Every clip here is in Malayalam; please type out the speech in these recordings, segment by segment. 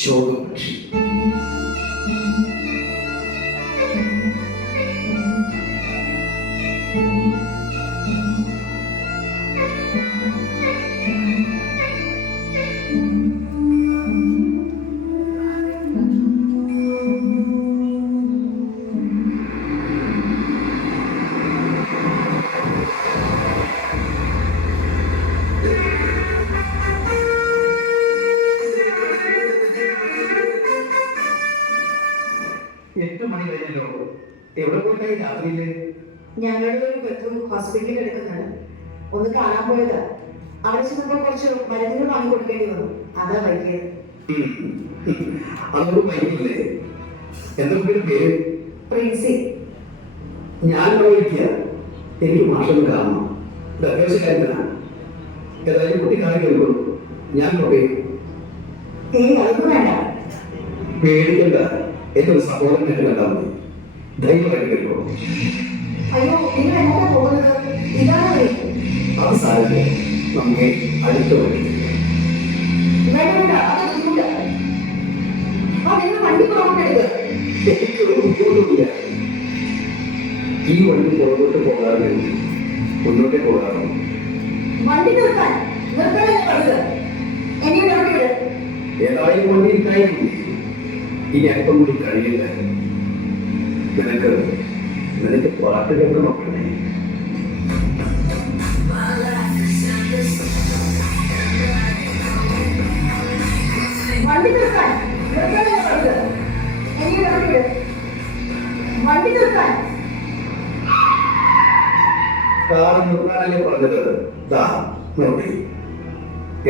ശോകപക്ഷി ഞങ്ങളുടെ ഒരു ബന്ധു ഹോസ്പിറ്റലിൽ കിടക്കുന്നതാണ്. ഒന്ന് കാണാൻ പോയതാ. അവിടെ ചെന്നപ്പോ കുറച്ച് മരുന്നുകൾ വാങ്ങി കൊടുക്കേണ്ടി വന്നു. അതാ വൈകിയത്. പ്രിൻസി. ഞാൻ എനിക്ക് മാഷം കാണണം. അത്യാവശ്യക്കാരനാണ്. ഏതായാലും കുട്ടി കാണിക്കുള്ളൂ. ഞാൻ അതൊന്നും വേണ്ട. പേടിക്കണ്ട. എന്റെ ഒരു സഹോദരനായിട്ട് കണ്ടാൽ മതി. ധൈര്യമായിട്ട് കേട്ടോ. അയ്യോ, നിങ്ങൾ എങ്ങോട്ടാ പോകുന്നത്? ഇതാണ് അത് സാരമില്ല. നമുക്ക് അടുത്ത വഴി. വണ്ടി പുറകോട്ടെടുക്കുക. എനിക്കൊരു ബുദ്ധിമുട്ടുമില്ല. ഈ വണ്ടി പുറകോട്ട് പോകാറില്ല, മുന്നോട്ടേ പോകാറുള്ളൂ. വണ്ടി നിർത്താൻ ഏതായാലും വണ്ടി കഴിയും. ഇനി അല്പം കൂടി കഴിയില്ല. നിനക്ക് പാട്ട് കേട്ട് നോക്കണേ. വണ്ടി നിർത്താൻ. വണ്ടി നിർത്താൻ. നിർത്താനല്ലേ പറഞ്ഞത്? ദാ നിർത്തി.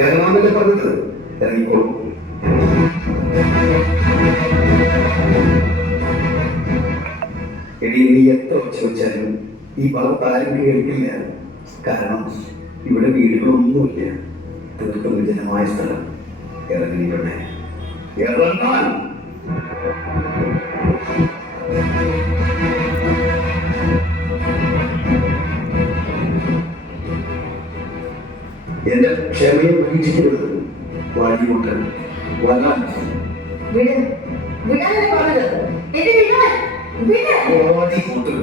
ഇറങ്ങാമല്ലേ പറഞ്ഞത്? ഇറങ്ങിക്കോളൂ. എടി, നീ എത്ര ചോദിച്ചാലും ഈ ഭാഗത്ത് ആരും കേൾക്കില്ല. കാരണം ഇവിടെ വീടുകളൊന്നുമില്ല. തീർത്തും വിജനമായ സ്ഥലം. ഇറങ്ങിയിട്ടുണ്ട്. ഇറങ്ങാൻ. എന്റെ ക്ഷമയെ പരീക്ഷിക്കരുത്. വാടിയോട്ട് വരാൻ. വിട്, വിടാനല്ലേ പറഞ്ഞത്? എന്നെ വിടാൻ, വിട്. വാടിയോട്ട്.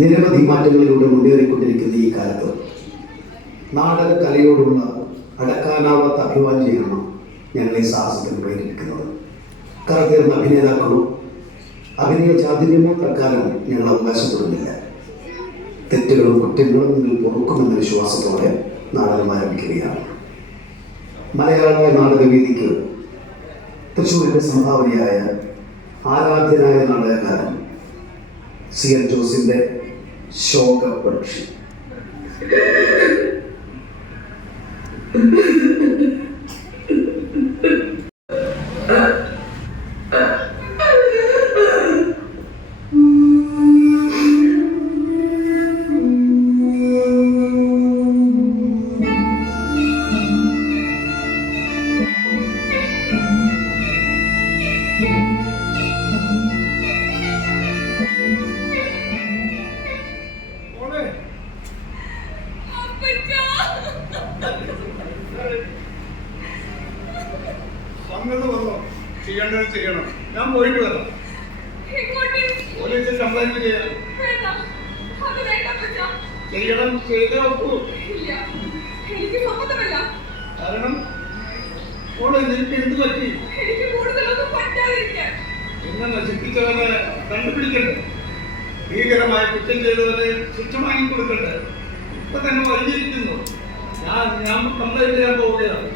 നിരവധി മാറ്റങ്ങളിലൂടെ മുന്നേറിക്കൊണ്ടിരിക്കുന്ന ഈ കാലത്ത് നാടക കലയോടുള്ള അടക്കാനാവാത്ത അഭിവാഞ്ജയാണ് ഞങ്ങളെ സാഹസത്തിന് പ്രേരിപ്പിക്കുന്നത്. കറതീർന്ന അഭിനേതാക്കളോ അഭിനയ ചാതുര്യമോ തൽക്കാലം ഞങ്ങൾ അവകാശപ്പെടുന്നില്ല. തെറ്റുകളും കുറ്റങ്ങളും നിങ്ങൾ പൊറുക്കുമെന്ന വിശ്വാസത്തോടെ നാടകം ആരംഭിക്കുകയാണ്. മലയാള നാടകവേദിക്ക് തൃശ്ശൂരിൻ്റെ സംഭാവനയായ ആരാധ്യനായ നാടകക്കാരൻ CN ജോസിന്റെ ശോകപക്ഷി. ചെയ്യേണ്ടത് ചെയ്യണം. ഞാൻ പോയിട്ട് വരാം. പോലീസിൽ കംപ്ലൈന്റ് ചെയ്യാം. ചെയ്യണം, ചെയ്തേ ഒക്കൂ. കാരണം നിനക്ക് എന്ത് പറ്റി? എന്നെ നശിപ്പിച്ചവനെ കണ്ടുപിടിക്കണ്ടേ? ഭീകരമായ കുറ്റം ചെയ്തവനെ ശിക്ഷ വാങ്ങിക്കൊടുക്കണ്ടേ? ഇപ്പൊ തന്നെ വൈകിയിരിക്കുന്നു. ഞാൻ കംപ്ലൈന്റ് ചെയ്യാൻ പോവുകയാണ്.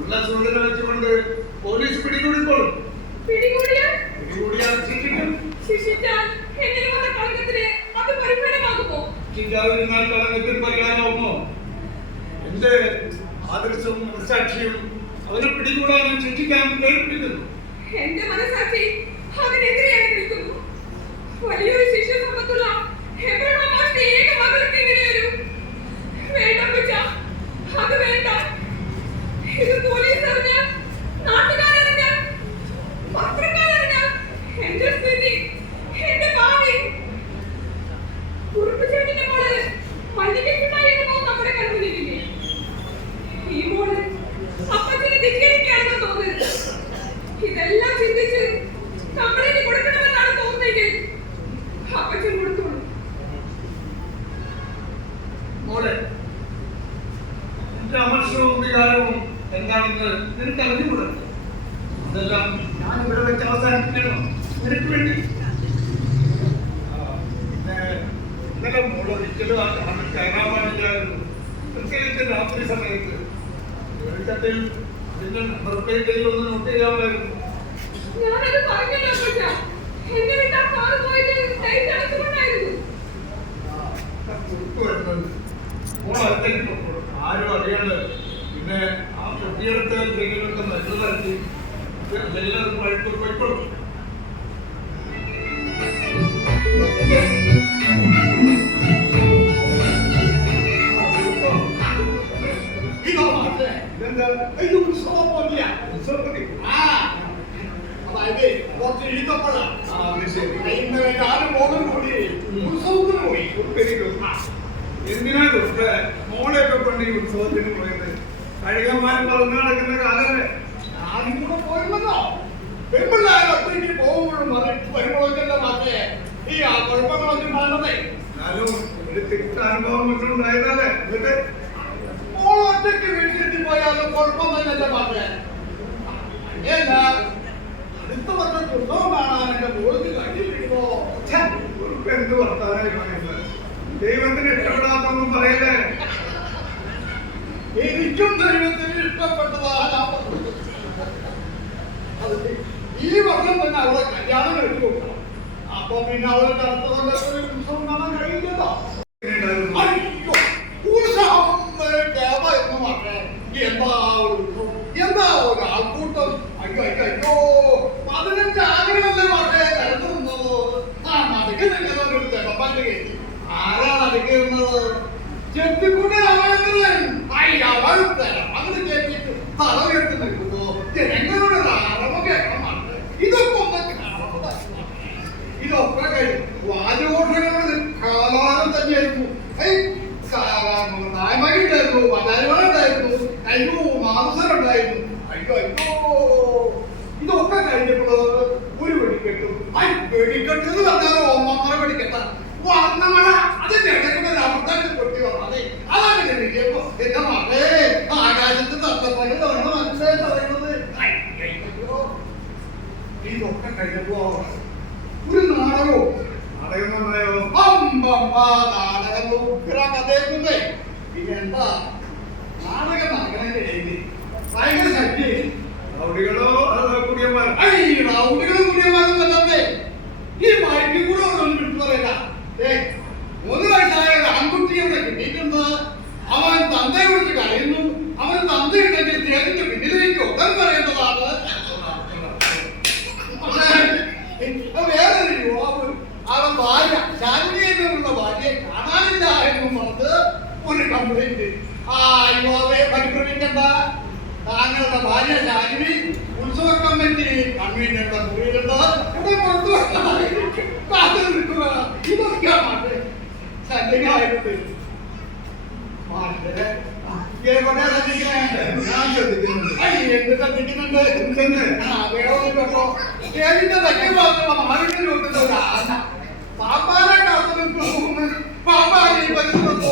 ഉള്ള സൂചന വെച്ചുകൊണ്ട് പോലീസ് പിടികൂടിക്കോളും. പിടികൂടിയാൽ ശിക്ഷിക്കും. ശിക്ഷിക്കാതിരുന്നാൽ കളങ്കത്തിൽ പരിഹാരമാകുമോ? എന്റെ ആദർശവും മനസാക്ഷിയും അവരെ പിടികൂടാനും ശിക്ഷിക്കാനും പ്രേരിപ്പിക്കുന്നു. എന്റെ മനസാക്ഷി അതിനെതിരെയായി നിൽക്കുന്നു. വലിയൊരു ശിക്ഷ സമ്പത്തുള്ള ഏക മകൾക്ക് എങ്ങനെയൊരു വേണ്ട വെച്ച അത് വേണ്ട. ഇത് പോലീസ് അറിഞ്ഞാൽ, നാട്ടുകാരറിഞ്ഞാൽ, പത്രക്കാരറിഞ്ഞാൽ എന്റെ സ്ഥിതി, എന്റെ ഭാവി. കുറുപ്പ് ചേട്ടന്റെ മോള് മല്ലികയ്ക്കുണ്ടായിരുന്നു നമ്മുടെ കൺമുന്നിലില്ലേ? ഈ മോള് അപ്പച്ചനെ ധിക്കരിക്കുകയാണെന്ന് തോന്നുന്നത്. ഇതെല്ലാം ചിന്തിച്ച് കമ്പനിക്ക് കൊടുക്കണമെന്നാണ് തോന്നുന്നെങ്കിൽ അപ്പച്ചൻ കൊടുത്തോളൂ. മോളെ, എന്റെ അമർഷവും വികാരവും എന്താണെന്ന് നിനക്ക് അറിഞ്ഞുകൂടെ? ഇതെല്ലാം ഞാൻ ഇവിടെ വെച്ച് അവസാനിപ്പിക്കണം നിനക്ക് വേണ്ടി. പിന്നെ ഇന്നലെ മോള് ഒരിക്കലും ആ കാണാൻ കയറാൻ പാടില്ലായിരുന്നു. പ്രത്യേകിച്ച് രാത്രി സമയത്ത് വെളിച്ചത്തിൽ അതിന്റെ നമ്പർ ഒന്ന് നോട്ട് ചെയ്യാമായിരുന്നു. ഞാനത് പറഞ്ഞല്ലോ അപ്പച്ച. എന്നെ വിട്ടാ കാറ് പോയത് ലൈറ്റ് അടച്ചുകൊണ്ടായിരുന്നു. കുറിപ്പ് വരുന്നത് മോളത്തേക്ക് നോക്കണം. ആരും അറിയാണ്ട്. പിന്നെ ആ കുട്ടിയെടുത്ത് എന്തെങ്കിലുമൊക്കെ മരുന്ന് നടത്തി എല്ലാവരും വഴിക്ക് പോയിക്കോളും. അതായത് കുറച്ച് ഈത്തപ്പഴം ഇന്നലെ ഞാനും മോനും കൂടി ഉത്സവത്തിന് പോയി. എന്തിനാ ദുഷ്ട മോളെയൊക്കെ കൊണ്ട് ഈ ഉത്സവത്തിന് പോയത്? കഴുകന്മാരും പറന്ന് നടക്കുന്ന കാലല്ലേ? ഞാനും കൂടെ പോയിരുന്നല്ലോ. പെൺപിള്ളേരെ ഒറ്റയ്ക്ക് പോകുമ്പോഴും വരുമ്പോഴൊക്കെ മാത്രമേ ഈ കുഴപ്പങ്ങളൊക്കെ ഉണ്ടാകുന്നതേ. എന്നാലും ഒരു തിക്ത അനുഭവം മറ്റും ഉണ്ടായതല്ലേ? എന്നിട്ട് മോൾ ഒറ്റയ്ക്ക് വീട്ടിലെത്തി പോയാലും കുഴപ്പം തന്നെയല്ലേ മാത്രമേ. ഏതാ അടുത്ത വർഷം ഉത്സവം കാണാൻ എന്റെ മോൾക്ക് കഴിഞ്ഞിരിക്കുമ്പോ എന്ത് വർത്താനായി പറയുന്നത്? ദൈവത്തിന് ഇഷ്ടപ്പെടാത്തൊന്നും പറയല്ലേ? എനിക്കും ദൈവത്തിന് ഇഷ്ടപ്പെട്ടതാണ് ഞാൻ പറഞ്ഞത്. അത് ഈ വർഷം തന്നെ അവളെ കല്യാണം കഴിച്ചു കൊടുക്കണം. അപ്പൊ പിന്നെ അവളെ അടുത്ത കൊല്ലത്തിൽ ഉത്സവം കാണാൻ കഴിയില്ലല്ലോ. അയ്യോ, ഉത്സവം കേമായിരുന്നു മാത്രേ. എന്താ ഒരു ഉത്സവം, എന്താ ഒരു ആൾക്കൂട്ടം. അയ്യോ അയ്യോ അയ്യോ, 15 ആഗ്രഹമല്ലേ മാത്രേ കരുതു നിന്നത്. ആ നടുക്ക് നിൽക്കുന്ന ഒരു ചെമ്പപ്പന്റെ കയറ്റി ആരാണ് അടുക്ക് നിന്നത്? ചെത്തിക്കൂട്ടി അവളെന്നല്ലേ. അവൾ അങ്ങനെ കേട്ടിട്ട് തല ഉയർത്തി നിൽക്കുമ്പോ ജനങ്ങളുടെ ആരവ കേൾക്കണം മാത്രേ. ഇതൊക്കെ ഒന്ന് കാണുന്നതാ. ഇതൊക്കെ കഴിഞ്ഞു വാചകോഷങ്ങളുടെ കാലവാനം തന്നെയായിരുന്നു. നായ്മകളുണ്ടായിരുന്നു, വനാലുകളുണ്ടായിരുന്നു, അയ്യോ മാംസമുണ്ടായിരുന്നു. അയ്യോ അയ്യോ, ഇതൊക്കെ കഴിഞ്ഞപ്പോൾ ഒരു വെടിക്കെട്ടും. വെടിക്കെട്ട് എന്ന് പറഞ്ഞാൽ ഒന്നൊന്നര വെടിക്കെട്ട വർണ്ണമഴ അതിന്റെ ഇടയ്ക്ക് അബദ്ധത്തിൽ പൊട്ടി വന്നത്. അതാണ് കിട്ടിയപ്പോ എന്റെ മകളെ ആകാശത്ത് തട്ടപ്പണി മനസ്സിലായി പറയുന്നത്. ഇതൊക്കെ കഴിഞ്ഞപ്പോ ഒരു നാടകവും നാടകം നന്നായോ? നാടകം കഥയൊക്കെ. പിന്നെ എന്താ നാടകം നടക്കണതിന്റെ ഇടയിൽ ഭയങ്കര ശക്തി. റൗഡികളോ അതോ കുടിയന്മാരോ? റൗഡികളും കുടിയന്മാരും അല്ലാതെ ഈ മയക്കി കൂടെ ഒന്നും വിട്ടു പറയണ്ട. 3 വയസ്സായ ഒരു ആൺകുട്ടിയെ ഇവിടെ കിട്ടിയിട്ടുണ്ട്. അവൻ തന്തയെ വിളിച്ച് കരയുന്നു. അവൻ തന്തയുണ്ടെങ്കിൽ തേടിന്റെ പിന്നിലേക്ക് ഉടൻ പറയേണ്ടതാണ്. വേറൊരു യുവാവ് അവൻ ഭാര്യ ശാലിനിയുള്ള ഭാര്യയെ കാണാനില്ല എന്നും പറഞ്ഞത് ഒരു കംപ്ലൈന്റ്. ആ യുവാവെ പരിഭ്രമിക്കണ്ട. താങ്കളുടെ ഭാര്യ ശാലിനി ഉത്സവ കമ്മിറ്റി കൺവീനറുടെ മുറിയിലുണ്ട്. ഇവിടെ പുറത്തു കാത്തു നിൽക്കുക. ഇതൊക്കെ മാറ്റേ ശല്യങ്ങളായിട്ട് മാറ്റേ എവിടെ ശ്രദ്ധിക്കണേ? ഞാൻ ശ്രദ്ധിക്കുന്നുണ്ട്. എന്ത് ശ്രദ്ധിക്കുന്നുണ്ട്? കേട്ടോ കേടിന്റെ തെക്കേ ഭാഗത്തുള്ള മാറിന്റെ ചോട്ടുന്ന ഒരു ആന പാമ്പാനെ കാത്തു നിൽക്കുന്നു. പാമ്പാനെ പരിസ്ഥിതി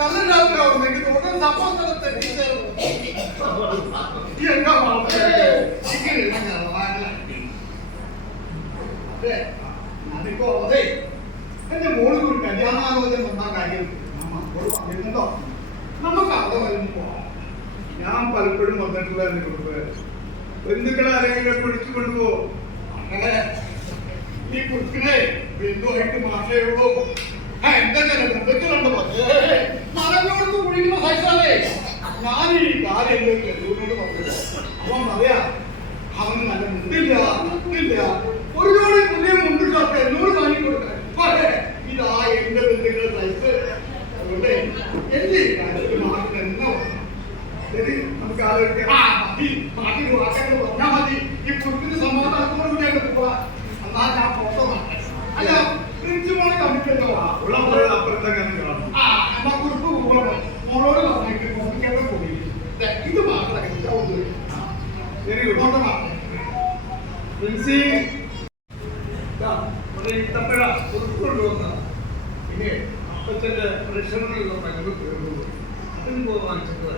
കല്ലിനകത്ത് ഓർമ്മിക്കുന്നു. ഉടൻ സംഭവത്തെ തിരിച്ചേർന്നു. എന്താ ഞാനിപ്പോ അതെ എന്റെ മോളിൽ ഒരു കല്യാണാലോചന വന്ന കാര്യം പറഞ്ഞിരുന്നോ? നമുക്ക് അവിടെ വരുന്നു പോവാം. ഞാൻ പലപ്പോഴും വന്നിട്ടുള്ള എന്റെ കുടുംബ ബന്ധുക്കളെ ആരെങ്കിലും പിടിച്ചു കൊണ്ടുപോകും. അങ്ങനെ ഈ കുട്ടിനെ ബന്ധുവായിട്ട് മാത്രമേ ഉള്ളൂ. എന്റെ ചില ബന്ധുക്കളുണ്ട്. മരങ്ങളോട് കുടിക്കുന്ന സൈസാലേ ഞാൻ ഈ കാര്യം ബന്ധുവിനോട് പറഞ്ഞു. അവൻ പറയാ അവന് നല്ല മുണ്ടില്ല ഒരു ജോഡി പുതിയ മുണ്ടിട്ടൊക്കെ എന്നോട് വാങ്ങിക്കൊടുക്കാൻ. ഇതാ എന്റെ ബന്ധുക്കളുടെ സൈസ്. അതുകൊണ്ട് എന്റെ കാര്യത്തിൽ മാറ്റി എന്നാ ശരി, നമുക്ക് ആലോചിക്കാം. മാറ്റി വാക്കാണ്ട് പറഞ്ഞാൽ മതി. ഈ കുട്ടിന് സമാധാനത്തോടു കൂടിയാണ് പോവാ. എന്നാൽ ഞാൻ ഫോട്ടോ അല്ല പ്രിൻസിപ്പാളെ കണ്ടിട്ടല്ലോ. ഉള്ള പോലെ അപ്പുറത്തൊക്കെ കാണും. എന്നാ കുറിപ്പ് പോകണം. മോളോട് പറഞ്ഞിട്ട് മോദിക്കേണ്ട പോയി. ഇത് മാത്രമേ ശരി, ഫോട്ടോ മാത്രം പ്രിൻസി ഇത്തപ്പഴ ഉൾക്കൊണ്ടുവന്ന പിന്നെ അപ്പച്ചന്റെ പ്രഷറിലുള്ള മരുന്ന് തീർന്നു. അതിന് പോകാൻ വാങ്ങിച്ചിട്ട്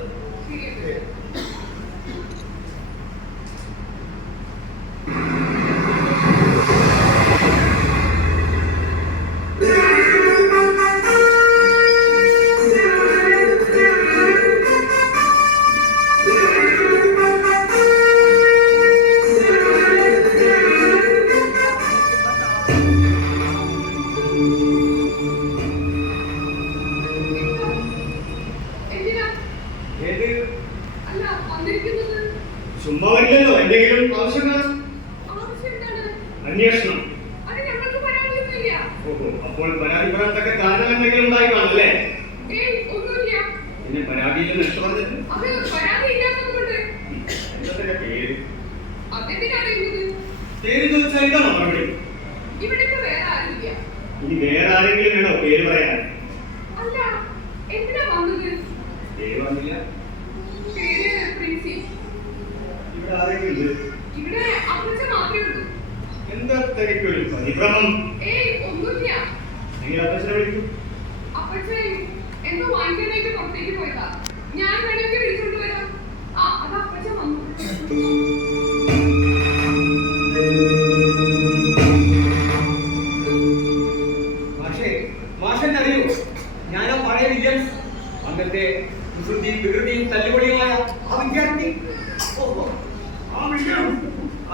ചുമ്മാ വരില്ലല്ലോ. എന്തെങ്കിലും ആവശ്യം അന്വേഷണം. ഓഹോ, അപ്പോൾ പരാതിപ്പെടാത്തൊക്കെ കാരണം എന്തെങ്കിലും ഉണ്ടായി കാണല്ലേ? പിന്നെ പരാതിയിൽ നിന്ന് ഇഷ്ടപ്പെടുന്നിട്ട് എന്താ പേര്? പേര് ചോദിച്ചാൽ ഇതാണോ മറുപടി? ഇനി വേറെ ആരെങ്കിലും വേണോ പേര് പറയാൻ? എന്തിനാ വന്നത്? പേര് വന്നില്ല. പേര് പ്രിൻസി. ഇവിടെ ആരെങ്കിലും ഉണ്ട്? ഇവിടെ അപ്പച്ചൻ മാത്രമേ ഉള്ളൂ. എന്താ തിരക്കൊരു പരിഭ്രമം? ഏയ് ഒന്നുമില്ല. നിങ്ങൾ അപ്പച്ചനെ വിളിക്കും. അപ്പച്ചൻ എന്തോ വാങ്ങിക്കാനായിട്ട് പുറത്തേക്ക് പോയതാ. ഞാൻ വേണമെങ്കിൽ വിളിച്ചോണ്ട് വരാം. ആ അത് അപ്പച്ചൻ വന്നു. മാഷെന്നെ അറിയൂ, ഞാനാ പഴയ വില്യംസ്, അന്നത്തെ കുസൃതിയും വികൃതിയും തല്ലുപൊളിയുമായ ആ വിദ്യാർത്ഥി. ആ വിഷയം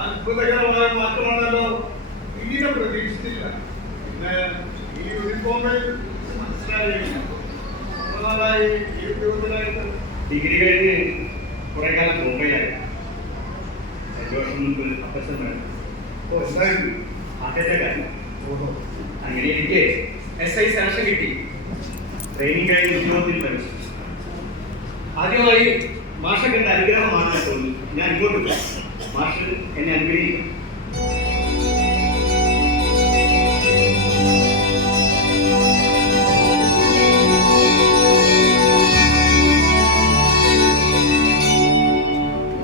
അത്ഭുതകരമായ മാറ്റമാണല്ലോ. തീരെ പ്രതീക്ഷിച്ചില്ല. പിന്നെ ഈ യൂണിഫോമിൽ മനസ്സിലായില്ല. നാളായി ഈ ഉദ്യോഗത്തിലായിട്ട് ഡിഗ്രി കഴിഞ്ഞ് കുറെ കാലം ബോംബെയിലായി. 5 വർഷം മുൻപ് അപ്പച്ചൻ വേണം എന്തായിരുന്നു? ആദ്യത്തെക്കാരൻ. അങ്ങനെ എനിക്ക് SI സെലക്ഷൻ കിട്ടി. ട്രെയിനിങ് കഴിഞ്ഞ് ഉദ്യോഗത്തിൽ പഠിച്ചു. ആദ്യമായി മാഷക്ക് എന്റെ അനുഗ്രഹമാണെന്ന് തോന്നി. ഞാൻ ഇങ്ങോട്ട് പോയി. മാഷ് എന്നെ അനുഗ്രഹിക്കും.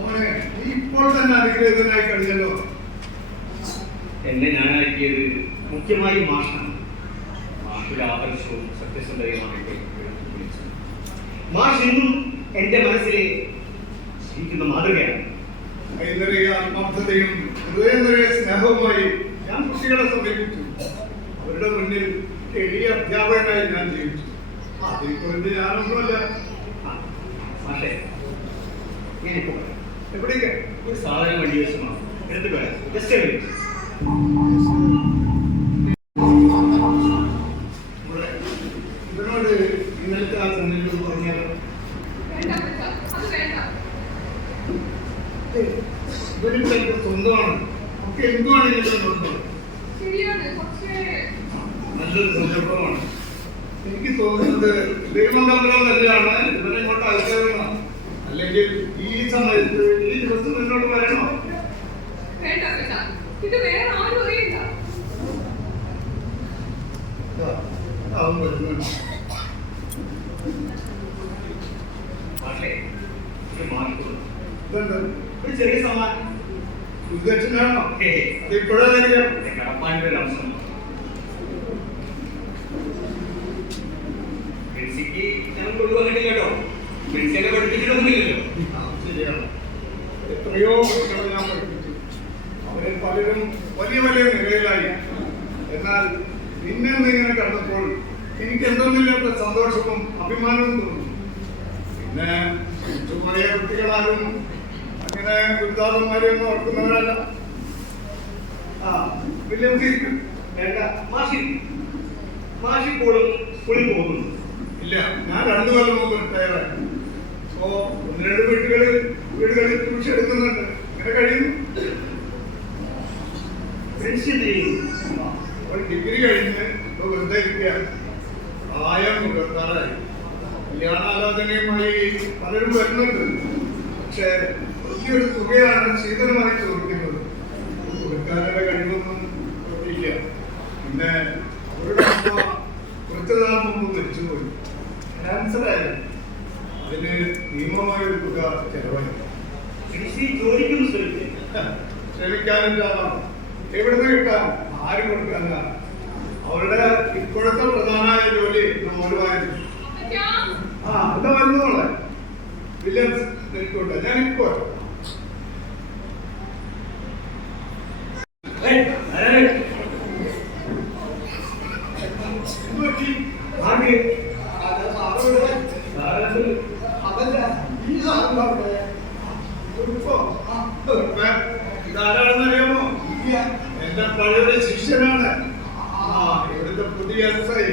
മോനെ, നീ ഇപ്പോൾ തന്നെ അനുഗ്രഹീതനായി കഴിഞ്ഞല്ലോ. എന്നെ ഞാനാക്കിയത് മുഖ്യമായി മാഷാണ്. മാഷയുടെ ആദർശവും സത്യസന്ധതയുമാണ് വിളിച്ചത്. മാഷ് ഇന്നും എന്റെ മനസ്സിലെ ജീവിക്കുന്ന മാതൃകയാണ്. കൈനിറയ ആത്മാർത്ഥതയും ഹൃദയം നിറയെ സ്നേഹവുമായി ഞാൻ കുട്ടികളെ സമീപിച്ചു. അവരുടെ മുന്നിൽ എളിയ അധ്യാപകനായി ഞാൻ ജീവിച്ചു. അതിൽ കുറഞ്ഞ് ഞാനൊന്നുമല്ല. മാഷേ, ഞാനിപ്പോ എവിടേക്ക്? ഒരു സാധനം വേണ്ടി ദിവസമാണ് എടുത്തിട്ട് വരാം. ജസ്റ്റ് ഇവനോട് ഇന്നലത്തെ ആ സന്ദർഭം പറഞ്ഞാലോ? വേണ്ട അപ്പച്ച, അത് വേണ്ട. ഇവരും ചിലപ്പോ സ്വന്തമാണ്. ഒക്കെ എന്തുവാണെങ്കിലും സ്വന്തം. ശരിയാണ്, പക്ഷേ നല്ലൊരു സന്ദർഭമാണ്. എനിക്ക് തോന്നുന്നത് ദൈവം തമ്മിലുള്ള തന്നെയാണ് ഇവരെ ഇങ്ങോട്ട് അയച്ചതെന്നാണ്. അല്ലെങ്കിൽ ഈ സമയത്ത് ഈ ദിവസം എന്നോട് വരണോ? വേണ്ട അപ്പച്ച, ഇത് വേറെ ആരും അറിയണ്ട. അവൻ വരുന്നുണ്ട്. മാഷേ, ഒരു മാർക്ക് ഇതെന്താ? ഒരു ചെറിയ സമ്മാനം. ഉദ്ദേശിച്ചാണോ? അതിപ്പോഴാ അറിയാം. കടപ്പാടിന്റെ ഒരു അംശം. പെൻസിക്ക് ഞാൻ കൊണ്ടുവന്നിട്ടില്ല കേട്ടോ. പെൻസിനെ പഠിപ്പിച്ചിട്ടൊന്നുമില്ലല്ലോ. ശരിയാണ്. എത്രയോ കുട്ടികളെ ഞാൻ പഠിപ്പിച്ചു. അവരിൽ പലരും വലിയ വലിയ നിലയിലായി. എന്നാൽ നിന്നെ ഇങ്ങനെ കണ്ടപ്പോൾ എനിക്ക് എന്തൊന്നില്ലാത്ത സന്തോഷവും അഭിമാനവും തോന്നുന്നു. പിന്നെ പോയ കുട്ടികളാരും അങ്ങനെ ഗുരുദാസന്മാരെയൊന്നും ഓർക്കുന്നവരല്ല. ആ വലിയ വേണ്ട, മാഷിപ്പോഴും സ്കൂളിൽ പോകുന്നു. ഇല്ല, ഞാൻ 2 കൊല്ലം മുമ്പ് റിട്ടയറായി. അപ്പോ 1-2 വീടുകളിൽ ട്യൂഷൻ എടുക്കുന്നുണ്ട്. ഇങ്ങനെ കഴിയുന്നു. പെൻഷൻ ചെയ്യുന്നു. ഒരു ഡിഗ്രി കഴിഞ്ഞ് ഇപ്പൊ വെറുതെ ഇരിക്കുകയാണ്. പ്രായം 26ആയി. കല്യാണാലോചനയുമായി പലരും വരുന്നുണ്ട്. പക്ഷെ വലിയൊരു തുകയാണ് ശീതളമായി ചോദിക്കുന്നത്. കൊടുക്കാനുള്ള കഴിവൊന്നും ഇല്ല. പിന്നെ അവരുടെ അമ്മ കുറച്ചു നാൾ മുമ്പ് മരിച്ചുപോയി. ക്യാൻസർ ആയിരുന്നു. അതിന് ഭീമമായ ഒരു തുക ചെലവായി. പെൻഷൻ ജോലിക്കൊന്നും ശ്രമിക്കില്ല. ശ്രമിക്കാനില്ലാണോ? എവിടുന്ന് കിട്ടാൻ? ആര് കൊടുക്കാനാണ്? അവരുടെ ഇപ്പോഴത്തെ പ്രധാനമായ ജോലി മോരുവായിരുന്നു. അപ്പച്ച, ആ എന്താ വരുന്നോളെ വില്യംസ് നിൽക്കോട്ടെ. ഞാനിപ്പോ ഇതാരാണെന്നറിയാമോ? എന്റെ പഴയൊരു ശിഷ്യനാണ്. ഇവിടുത്തെ പുതിയ SI.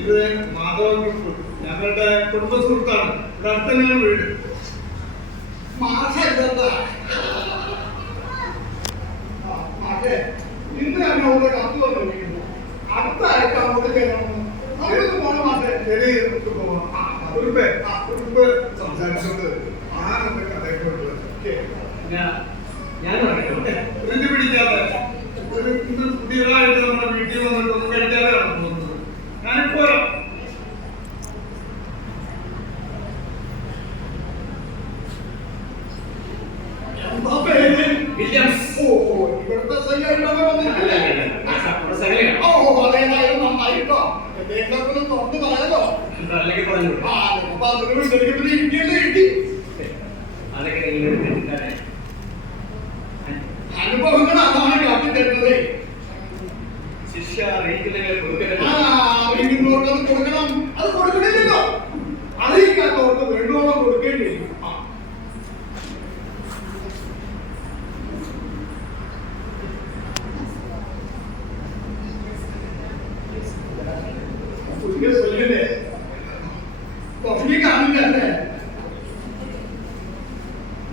ഇത് മാധവ ഗ്രൂപ്പ്. ഞങ്ങളുടെ കുടുംബ സുഹൃത്താണ്. ഇവിടെ അടുത്തന്നെയാണ് വീട്. ഇന്ന് ഞാൻ അവിടെ കത്ത് വന്നിരിക്കുന്നു. അടുത്ത ആഴ്ച അങ്ങോട്ട് ചെല്ലണം. അവർക്ക് പോണ മാസേ ശരി പോവാം. കുടുംബ സംസാരിച്ചോണ്ട് ആനന്ദ കഥയൊക്കെ ഞാൻ പറയട്ടെ. ധൃതി പിടിക്കാതെ പുതിയതായിട്ട് നമ്മുടെ വീട്ടിൽ വന്നിട്ട് ഒന്നും കഴിക്കാതെയാണ് പോകുന്നത്. ഞാനിപ്പോ സകലയാണ്. ഓ അതേതായാലും നന്നായിട്ടോ. എന്തെങ്കിലും തുറന്നു പറയാലോ. അല്ലെങ്കിൽ പറഞ്ഞു അപ്പൊ അതിന് ശരിക്കും ഇന്ത്യയിലെ കിട്ടി. അതൊക്കെ നിങ്ങളുടെ തെറ്റിദ്ധാരണ. അനുഭവങ്ങൾ അതാണ് കാട്ടി തരുന്നത്. ശിഷ്യ അറിയിക്കുന്നവരെ കൊടുക്കരുത്. അറിയിക്കുന്നവർക്ക് അത് കൊടുക്കണം. അത് കൊടുക്കണില്ലല്ലോ. അറിയിക്കാത്തവർക്ക് വേണ്ടോളം കൊടുക്കേണ്ടി വരും. പുതിയ സ്വല്ലേ കൊറേ കാണില്ലല്ലേ.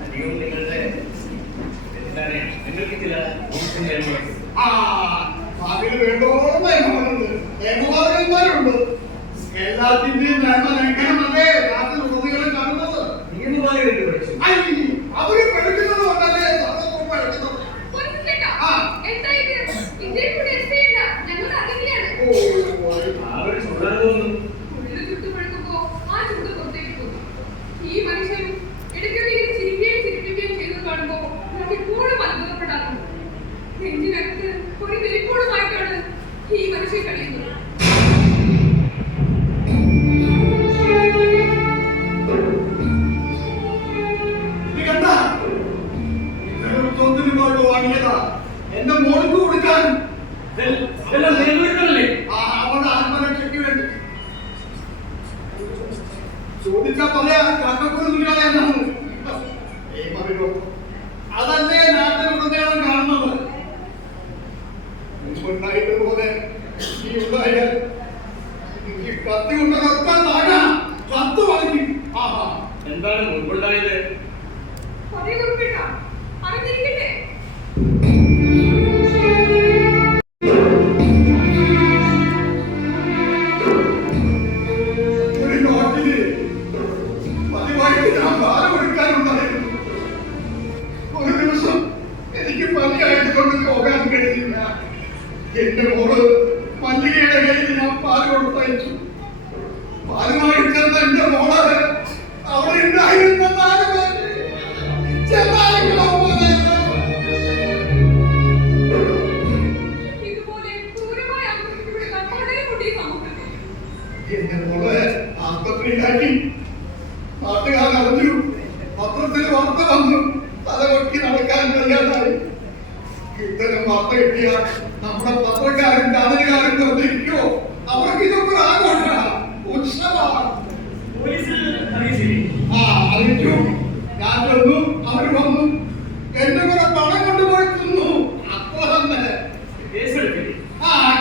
അധികം നിങ്ങളുടെ തെറ്റിദ്ധാരണയാണ്. നിങ്ങൾക്ക് ചില അതിന് വേണ്ടോളം നിയമങ്ങളുണ്ട്, നിയമപാലകന്മാരുണ്ട്. എല്ലാത്തിന്റെയും നിയമ ലംഘനമല്ലേ രാത്രി പ്രതികളെ കാണുന്നത്. നിയമപാലകർക്ക് പഠിച്ചു. അവര് പഠിക്കുന്നത് കൊണ്ടല്ലേ സർവ്വവും പഠിക്കുന്നത്. അവർ ചൂടാകുന്നു. ഈ മനുഷ്യൻ ഇടയ്ക്കിടയ്ക്ക് ചിരിക്കുകയും ചിരിപ്പിക്കുകയും ചെയ്തത് കാണുമ്പോ നമുക്ക് എപ്പോഴും അത്ഭുതപ്പെടാറുണ്ട്. നെഞ്ചിനകത്ത് ഒരു തിരിപ്പോഴുമായിട്ടാണ് ഈ മനുഷ്യൻ കഴിയുന്നത്. വാങ്ങിയതാ എന്റെ മോൾക്ക് കൊടുക്കാൻ. ഇതെല്ലാം നിലനിൽക്കണല്ലേ? അവളുടെ ആത്മരക്ഷയ്ക്ക് വേണ്ടി ചോദിച്ചാ പറയാ കാക്കക്കുരുന്നികളെ എന്നാണ്. അതല്ലേ നാട്ടിലുടനീളം കാണുന്നത്. മുൻപുണ്ടായിട്ട് പോലെ ഈ ഉണ്ടായാൽ ഈ കത്തി കൊണ്ടൊക്കെ താഴാം. കത്ത് വാങ്ങിക്കും. എന്താണ് മുൻപുണ്ടായത്? അറിഞ്ഞിരിക്കട്ടെ. ഒരു നോട്ടില് പതിവായിട്ട് ഞാൻ ഭാരം എടുക്കാനുണ്ടായിരുന്നു. ഒരു ദിവസം എനിക്ക് പനിയായത് കൊണ്ട് പോകാൻ കഴിയില്ല. എന്റെ മോള് മല്ലികയുടെ കയ്യിൽ ഞാൻ പാല് കൊടുത്തയച്ചു. പാലുമായി ചെന്ന എന്റെ മോള് അവിടെ ഉണ്ടായിരുന്ന 4 പേര് ചെന്നായികളോ പോലെ ഇതുപോലെ ക്രൂരമായ ആക്രമിക്കപ്പെടുന്ന വളരെ കൂടിയ സമൂഹത്തിൽ എന്റെ മോളെ ആസ്പത്രിയിലാക്കി. നാട്ടുകാരറിഞ്ഞു. പത്രത്തിൽ വാർത്ത വന്നു. തലകൊട്ടി നടക്കാൻ കഴിയാതായി. ഇത്തരം വാർത്ത കിട്ടിയ നമ്മുടെ പത്രക്കാരും ചാനലുകാരും വെറുതെയിരിക്കോ? അവർക്ക് ഇതൊക്കെ ആഘോഷ ഉത്സവമാണ്. അറിയിച്ചു. ഞാൻ ചെന്നു. അവർ വന്നു. എന്റെ കൂടെ പണം കൊണ്ടുപോയി തിന്നു. അപ്പോ തന്നെ കേസെടുക്കില്ലേ?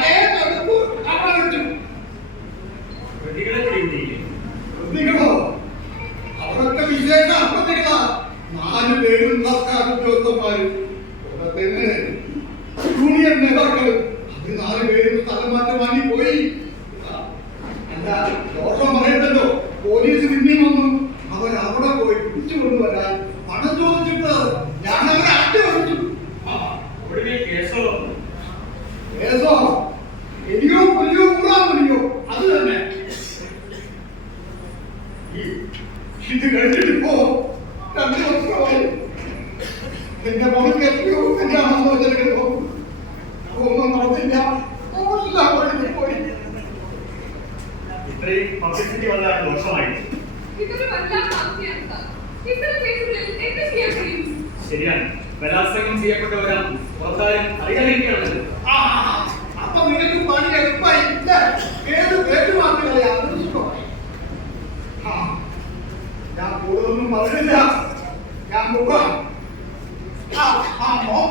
കേസെടുത്തു. അപകടിച്ചു. പ്രതികളെ പിടികൂടിയില്ലേ? പ്രതികളോ? അവരൊക്കെ വിശേഷ പ്രതികളാ. 4 പേരും സർക്കാർ ഉദ്യോഗസ്ഥന്മാരും. യൂണിയൻ നേതാക്കൾ. അത് 4 പേരും സ്ഥലം മാറ്റം വാങ്ങി പോയി. അല്ല ദോഷം പറയണ്ടല്ലോ. പോലീസ് പിന്നെയും വന്നു. അവരവിടെ പോയി പിടിച്ചു കൊണ്ടുവരാൻ പണം ചോദിച്ചിട്ട് ഞാൻ അവരെ അടിച്ചു. ഒടുവിൽ കേസോ? കേസോ എലിയോ പുലിയോ കൂടാൻ പുലിയോ അത് തന്നെ. ഇത് കഴിഞ്ഞിട്ട് പോ. 2 വർഷമായി. എന്റെ മോൾക്ക് എത്രയോ കല്യാണം വെച്ചെടുക്കുന്നു. ഒന്നും നടന്നില്ല. എല്ലാം വഴി പോയി. ഇത്രയും പബ്ലിസിറ്റി വന്നാൽ ദോഷമായി. ഇതൊരു വല്ലാത്ത അവസ്ഥയാണ് സാർ. ഇത്തരം കേസുകളിൽ എന്ത് ചെയ്യാൻ കഴിയും? ശരിയാണ്. ബലാത്സംഗം ചെയ്യപ്പെട്ടവരാണ് പുറത്താരും അറിയാതിരിക്കണമെന്ന്. അപ്പൊ നിനക്ക് പണി എളുപ്പമായി. ഏത് പേര് മാത്രമല്ല അദൃഷ്ടമായി. ഞാൻ കൂടുതലൊന്നും പറഞ്ഞില്ല. ഞാൻ പോകാം.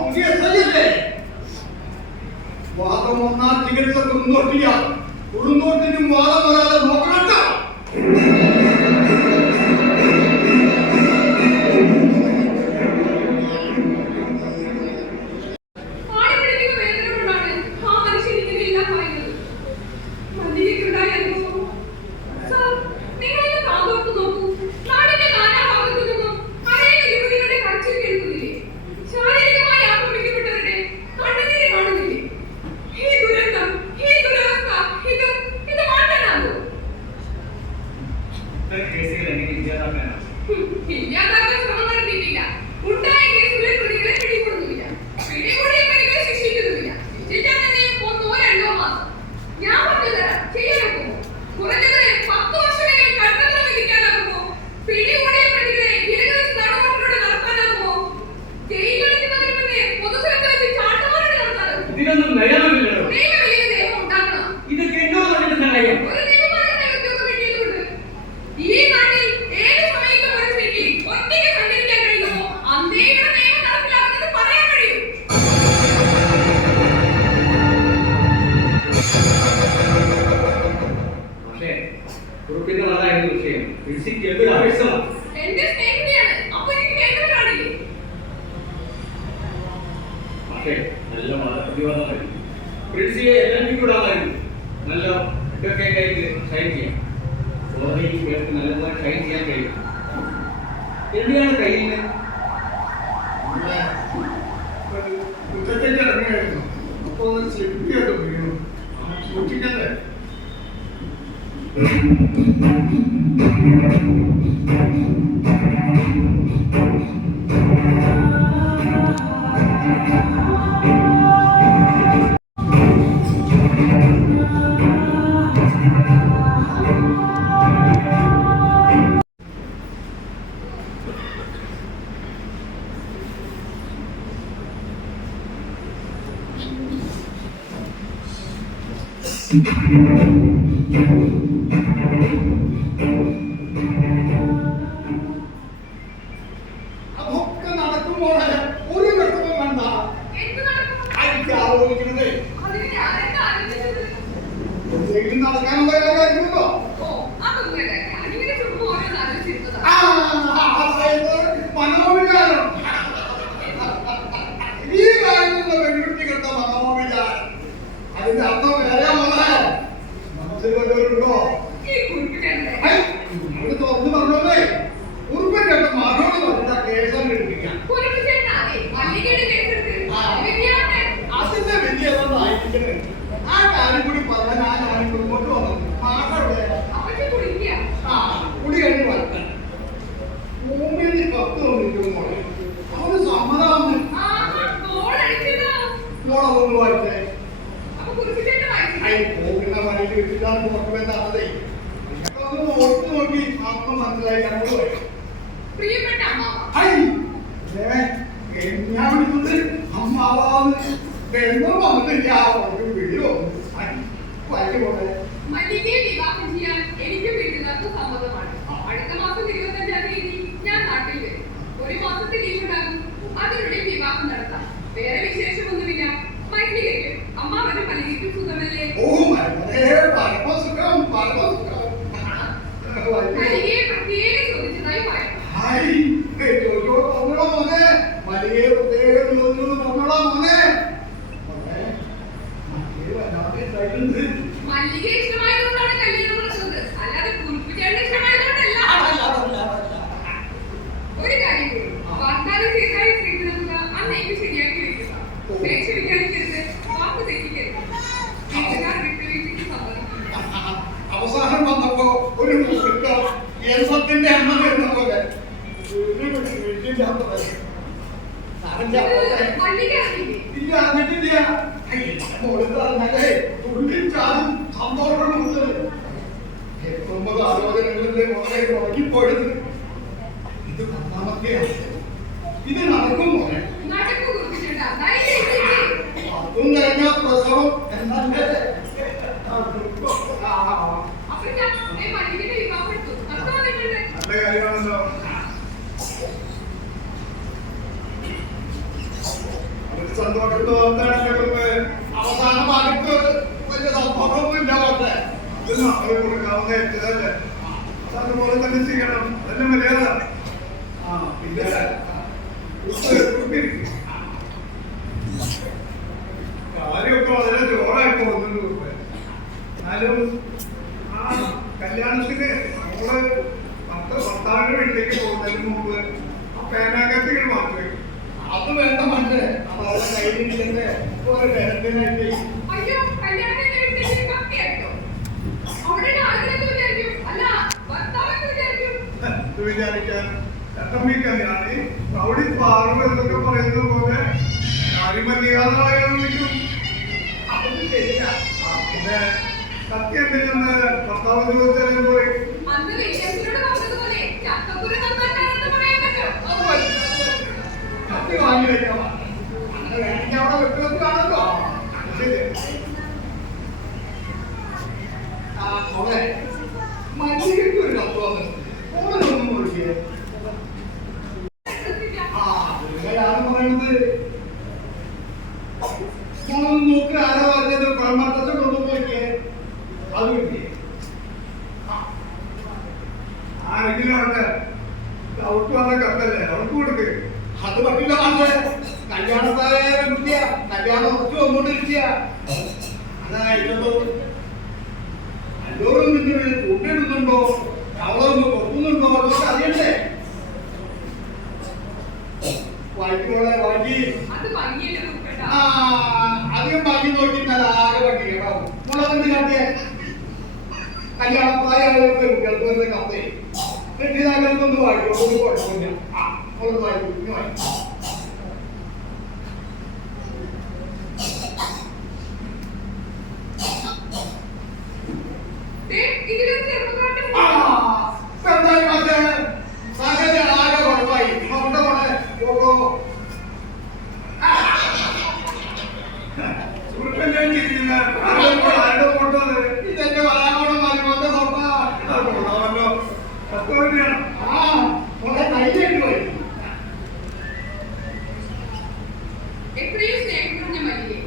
പുതിയ സ്ഥലല്ലേ? വാദം വന്നാൽ ചികിത്സ കുറുന്തോട്ടിയാ. കുറുന്തോട്ടിനും വാദം വരാതെ നോക്കണട്ടോ. ആടുപിടിക്കുന്ന വേദന കൊണ്ടാണ് ആ മനുഷ്യൻ ഇങ്ങനെയെല്ലാം പറയുന്നത്. മല്ലികയ്ക്കുണ്ടായ അനുഭവം സാർ, നിങ്ങളൊന്ന് കാതോർത്ത് നോക്കൂ. നാടിന്റെ നാനാഭാഗത്തു നിന്നും അനേക യുവതികളുടെ കരച്ചിൽ കേൾക്കുന്നില്ലേ? ശാരീരികമായി ആക്രമിക്കപ്പെട്ടവരുടെ കണ്ണുനീര് കാണുന്നില്ലേ? ഈ ദുരന്തം, ഈ ദുരവസ്ഥ, ഇത് മാറ്റാനാകുമോ? പ്രിൻസിക്ക് എന്തൊരു ആവേശമാണ്. എന്റെ സ്നേഹിതയാണ്. അപ്പൊ എനിക്ക് വേണ്ടവരാണില്ലേ? പക്ഷേ നല്ല മതപ്രതിവാദമായിരുന്നു. പ്രിൻസിയെ എല്ലാം കൂടാമായിരുന്നു. നല്ല അഡ്വക്കേറ്റ് ആയിട്ട് ഷൈൻ ചെയ്യാം. കോടതിയിൽ കേൾക്ക് നല്ലപോലെ ഷൈൻ ചെയ്യാൻ കഴിയും. എന്തിനാണ് കയ്യിൽ കുറ്റത്തേക്ക് ഇറങ്ങിയായിരുന്നു. അപ്പൊ ഒന്ന് ചെപ്പിയൊക്കെ വീണു. സൂക്ഷിക്കണ്ടേ? അതൊക്കെ നടക്കുമ്പോൾ ഒരു ഘട്ടവും വേണ്ട. എന്ത് നടക്കും? ആയിരിക്കും ആലോചിക്കുന്നത്. അതിന് ഞാൻ എന്താ ആലോചിച്ചത്? എന്തെങ്കിലും നടക്കാനുള്ള കാര്യമുണ്ടോ? ഓ, അതൊന്നുമല്ല. ഞാനിങ്ങനെ ചുമ്മാ ഓരോന്ന് ആലോചിച്ചിരുന്നതാ. അതായത് മനോവികാരം. ഈ കാര്യത്തിലുള്ള വെല്ലുവിളി കണ്ട മനോവികാരം. അതിന്റെ അർത്ഥം വേറെ മനസ്സിൽ വല്ലവരുണ്ടോ? ഈ കുറിപ്പിട്ടേ അവിടെ തുറന്നു പറഞ്ഞോന്നേ. ഉറുപ്പിന്റെ മറുപടി പറഞ്ഞ കേസം എടുപ്പിക്കാം. കുറിപ്പിച്ചേട്ടാ മല്ലികയുടെ കേസെടുത്ത് വിദ്യാർത്ഥി അതിന്റെ വലിയതൊന്നായിരിക്കുന്നത്. ആ കാര്യം കൂടി പറഞ്ഞാൽ ഞാൻ ഇങ്ങോട്ട് വന്നത് മാഷവിടെ അവർക്ക് കുടിക്കുക. കുടി കഴിഞ്ഞ് വരട്ടെ. മൂന്നിൽ 10 വന്നിരിക്കുമ്പോൾ അവന് സമ്മതമാണ്. ആഹാ, ഗോളടിച്ചതാ. മോളതൊന്ന് വായിച്ചേ. അപ്പൊ കുറിപ്പിച്ചേട്ട വായിച്ചു. അതിന് പോകുന്ന വഴിയിൽ കിട്ടില്ലാന്ന് പുറത്തുവെന്നാണതേ. ഒന്ന് ഓർത്ത് നോക്കി അപ്പം മനസ്സിലായി ഞങ്ങൾ വരും. പ്രിയപ്പെട്ട അമ്മാവ, ഞാൻ വിളിക്കുന്നത് അമ്മാവാന്ന് വെള്ളം വന്നിട്ടില്ല. വീടോ വഴി പോലെ മല്ലികയെ വിവാഹം ചെയ്യാൻ എനിക്ക് വീട്ടുകാർക്ക് സമ്മതമാണ്. അടുത്ത മാസം 25-ാം തീയതി ഞാൻ നാട്ടിൽ വരും. ഒരു മാസത്തെ ലീവ് ഉണ്ടാകും. അതിനുള്ളിൽ വിവാഹം നടത്താം. വേറെ വിശേഷമൊന്നുമില്ല. മല്ലികയ്ക്ക് അമ്മാവനും മല്ലികയ്ക്കും സുഖമല്ലേ? ഓ പരമസുഖം പരമസുഖം. മല്ലികയെ പ്രത്യേകം ചോദിച്ചതായി പറയാം. മോനെ മല്ലികയെ പ്രത്യേകം മോനെ മല്ലിക ഇഷ്ടമായതുകൊണ്ടാണ് കല്യാണം നടത്തുന്നത്, അല്ലാതെ കുറിപ്പിച്ചേട്ടൻ ഇഷ്ടമായതുകൊണ്ടല്ല. ഒരു കാര്യം കൂടി, വാഗ്ദാനം ചെയ്തായി ശ്രീധരമുക അന്നേക്ക് ശരിയാക്കി വെക്കുക. പേക്ഷ വിചാരിക്കരുത്, വാക്ക് തെറ്റിക്കരുത്. വീട്ടുകാർ വിട്ടുവീഴ്ചയ്ക്ക് സമ്മതിക്കില്ല. അവസാനം വന്നപ്പോ ഒരു യന്ത്രത്തിന്റെ എണ്ണ വരുന്ന പോലെ മല്ലിക അറിയില്ലേ? ഇല്ല അറിഞ്ഞിട്ടില്ല. സന്തോഷമുണ്ട്. 9 ആലോചനകളിലെ മോനെ ഉറങ്ങിപ്പോയത് ഇത് 10ാമത്തെയാണ്. ഇത് നടക്കും മോനെ. നടക്കു കുറിപ്പിച്ചേട്ടാ, ധൈര്യം. അതും കഴിഞ്ഞ പ്രസവം എന്നല്ലേ. അപ്പൊ ഞാൻ മല്ലികയുടെ വിവാഹം എടുത്തു. നടത്താൻ വന്നിട്ടുണ്ട്. നല്ല കാര്യമാണല്ലോ. അവർക്ക് സന്തോഷത്തെ വാർത്തയാണല്ലോ. അവസാന ഭാഗത്ത് വലിയ സന്തോഷമൊന്നുമില്ല. പക്ഷേ ഇത് നമ്മളെ കൊടുക്കാവുന്ന ഏറ്റതല്ലേ. അതുപോലെ തന്നെ ചെയ്യണം. അതന്നെ മര്യാദ. പിന്നെ കാര്യമൊക്കെ വളരെ ജോറായി പോകുന്നുണ്ട്. എന്നാലും ആ കല്യാണത്തിന് നമ്മള് ഭർത്താവിന്റെ വീട്ടിലേക്ക് പോകുന്നതിന് മുമ്പ് ആ പേനാകത്തുകൾ മാറ്റി അത് വേണ്ട മറ്റേ അവരുടെ കയ്യിലിരിക്കുന്ന ഒരു രഹസ്യമായിട്ട് അയ്യോ, കല്യാണത്തിന്റെ വീട്ടിലേക്ക് കത്തിയായിട്ടോ? അവിടെ ആളുകളൊക്കെ വിചാരിക്കും, അല്ല ഭർത്താവൊക്കെ വിചാരിക്കും. വിചാരിക്കാൻ കല്യാണി അവിടെ പാർവ എന്നൊക്കെ പറയുന്ന പോലെ കാര്യമല്ലാതാളുകൾ വിളിക്കും. അതൊന്നും ശരിയാ. പിന്നെ സത്യം എന്തിനെന്ന് ഭർത്താവ് ചോദിച്ചാലും പറയും. അന്ന് വിശ്വസിനോട് പറഞ്ഞതുപോലെ ചക്കക്കുരു നന്നാക്കാനെന്ന് പറയാൻ പറ്റും. കത്തി വാങ്ങി വെക്കാം. അങ്ങനെ വേണമെങ്കിൽ അവിടെ വെക്കുന്നത് കാണുമല്ലോ. മോളെ മനുഷ്യർക്ക് ഒരു കത്ത് വന്നു. മോളൊന്നും കൊടുക്കേ. ഞാൻ പറയുന്നത് മോളൊന്നും നോക്കി ആരോ പറഞ്ഞത് പഴമട്ടത്തോടൊന്നും നോക്കിയേ. അത് കിട്ടിയേ. ആര് അതായിരുന്നു അല്ലോറും നിങ്ങൾ കൂട്ടിടുന്നുണ്ടോ അവളൊന്ന് കൊത്തുന്നുണ്ടോ അതൊക്കെ അറിയണ്ടേ? വായിക്കോളെ വായിക്കി. അത് ഭംഗിയല്ലേ കുറുപ്പേട്ടാ? അധികം ഭംഗി നോക്കിയാൽ ആകെ പറ്റി കേട്ടോ. മുളകെന്ത് കാട്ടിയ കല്യാണം പ്രായമായവർക്ക് കുട്ടികൾക്ക് വെറുതെ കത്തേ രക്ഷിതാക്കൾക്കൊന്ന് വായിക്കും, ഒരു കുഴപ്പമില്ല. അവളൊന്ന് വായിക്കും, ഇനി വായിക്കും. ദേ, ഇതിലൊരു ചെറുപ്പക്കാരന്റെ എന്തായി മാഷേ? സാഹചര്യം ആകെ കുഴപ്പമായി. അവിടെ പോണെ ഓടോ. സുഹൃത്തല്ലേ ചിരിക്കുന്ന ആരുടെ ഫോട്ടോ അത്? ഇതെന്റെ വരാമോടെ മരുമോന്റെ ഫോട്ടോ. കൊള്ളാമല്ലോ. ഒക്കെ തന്നെയാണ്. മോളെ കയ്യിലേക്ക് പോയി. എത്രയും സ്നേഹം നിറഞ്ഞ മല്ലികേ.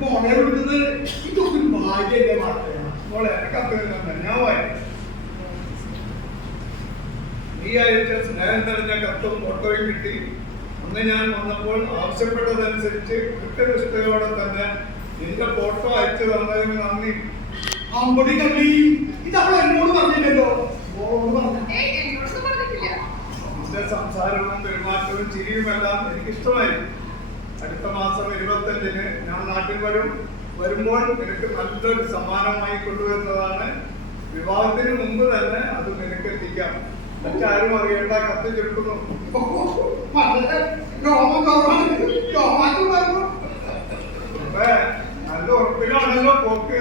മോളെ വിടുന്നത് ഇതൊക്കെ ഭാഗ്യല്ലേ മാഷേ? മോളെ കത്ത് ഞാൻ വായിക്കും. നീ അയച്ച സ്നേഹം നിറഞ്ഞ കത്തും ഫോട്ടോയും കിട്ടി. അന്ന് ഞാൻ വന്നപ്പോൾ ആവശ്യപ്പെട്ടതനുസരിച്ച് കൃത്യനിഷ്ഠയോടെ തന്നെ നിന്റെ ഫോട്ടോ അയച്ചു തന്നതിന് നന്ദി. അമ്പടി കള്ളി ഇതവൾ എന്നോട് പറഞ്ഞില്ലല്ലോ. മോളോട് പറഞ്ഞ ഏയ്, എന്നോടൊന്നും പറഞ്ഞിട്ടില്ല. നിന്റെ സംസാരവും പെരുമാറ്റവും ചിരിയുമെല്ലാം എനിക്കിഷ്ടമായി. അടുത്ത മാസം 25-ന് ഞാൻ നാട്ടിൽ വരുമ്പോൾ നിനക്ക് നല്ലൊരു സമ്മാനമായി കൊണ്ടുവരുന്നതാണ്. വിവാഹത്തിന് മുമ്പ് തന്നെ അത് നിനക്ക് എത്തിക്കാം. മറ്റാരും അറിയേണ്ട. കത്ത് ചുരുക്കുന്നു. നല്ല ഉറപ്പിലാണല്ലോ പോക്ക്.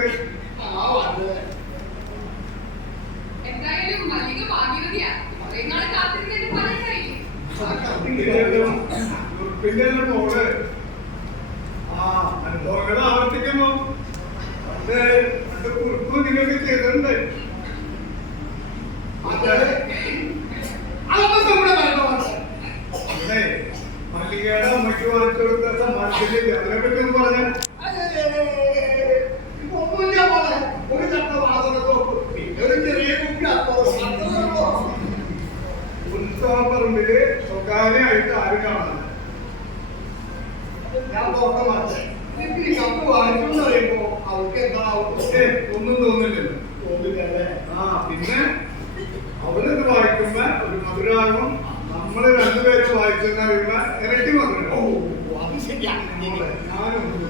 എന്തായാലും മല്ലിക ഭാഗ്യവതിയാ. കുറേ നാൾ കാത്തിരുന്നതിന് ഫലമുണ്ടായില്ലേ? ഉറപ്പിന്റെ മോള് അനുഭവങ്ങൾ ആവർത്തിക്കുന്നു. അത് കുറിപ്പ് നിങ്ങൾക്ക് ചെയ്തിട്ടുണ്ട്. അതെ, മല്ലികയുടെ അമ്മയ്ക്ക് വാങ്ങിച്ചു കൊടുത്ത സമ്മാനത്തിന്റെ അതിനെ പറ്റി ഒന്ന് പറഞ്ഞ. ഒന്നുമില്ല മോളെ. ഒരു ചട്ട വാസനത്തോപ്പ് പിന്നെ ഒരു ചെറിയ കുപ്പി ഉത്സവപ്പറമ്പില് സ്വകാര്യമായിട്ട് ആരും കാണാൻ. ഞാൻ പോട്ടെ മാറ്റേ. ഈ കപ്പ് വാങ്ങിച്ചു പറയുമ്പോ അവർക്ക് എന്താണാവും? ഒന്നും തോന്നില്ലല്ലോ. തോന്നില്ലല്ലേ? പിന്നെ അവരത് വായിക്കുമ്പോ ഒരു മധുരാകും. നമ്മള് രണ്ടുപേരും വായിച്ചെന്ന ഇരട്ടി മധുരം. അത് ശരിയാണ്. ഞാനൊന്നും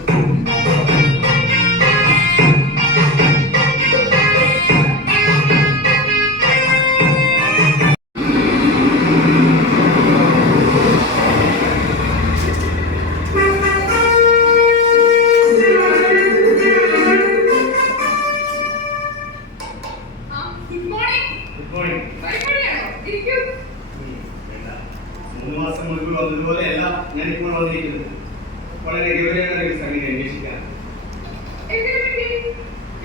ഗുഡ് മോർണിംഗ്. Good morning. വഴിപടിയാണോ? ഇരിക്കൂ. വേണ്ട. 3 മാസം മുൻപ് വന്നതുപോലെയല്ല ഞാനിപ്പോൾ വന്നിരിക്കുന്നത്. വളരെ ഗൗരവമായ ഒരു സംഗതി അന്വേഷിക്കാൻ. എന്തിനെ പറ്റി?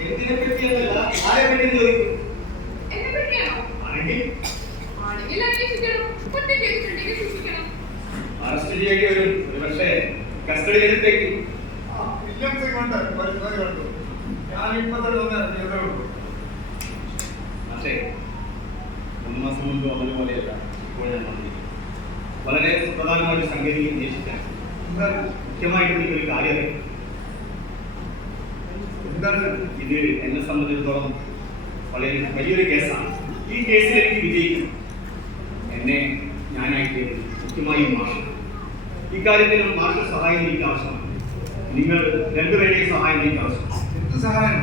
എന്തിനെ പറ്റിയെന്നല്ല, ആരെ പറ്റി ചോദിക്കും. എന്നെ പറ്റിയാണോ? ആണെങ്കിൽ ആണെങ്കിൽ അന്വേഷിക്കണം. കുറ്റം ചെയ്തിട്ടുണ്ടെങ്കിൽ സൂക്ഷിക്കണം. അറസ്റ്റ് ചെയ്യേണ്ടി വരും. ഒരുപക്ഷെ കസ്റ്റഡിയിലെടുത്തേക്ക്. വില്യംസ് കൊണ്ട് വരുന്നത് കണ്ടു. ഞാനിപ്പോ തന്നെ ഒന്ന് ഇറങ്ങിയതേ ഉള്ളൂ. പക്ഷേ 3 മാസം മുൻപ് വന്നതുപോലെയല്ല ഇപ്പോൾ ഞാൻ വന്നിരിക്കുന്നത്. വളരെ സുപ്രധാനമായ ഒരു സംഗതി അന്വേഷിക്കാൻ. എന്താണ്? മുഖ്യമായിട്ട് എനിക്കൊരു കാര്യം അറിയാം. എന്താണ്? ഇത് എന്നെ സംബന്ധിച്ചിടത്തോളം വളരെ വലിയൊരു കേസാണ്. ഈ കേസിൽ എനിക്ക് വിജയിക്കണം. എന്നെ ഞാനായിട്ട് മുഖ്യമായും മാഷ്. ഇക്കാര്യത്തിലും മാഷ് സഹായം എനിക്ക് ആവശ്യമാണ്. നിങ്ങൾ രണ്ടുപേരുടെയും സഹായം എനിക്ക് ആവശ്യമാണ്. എന്ത് സഹായം?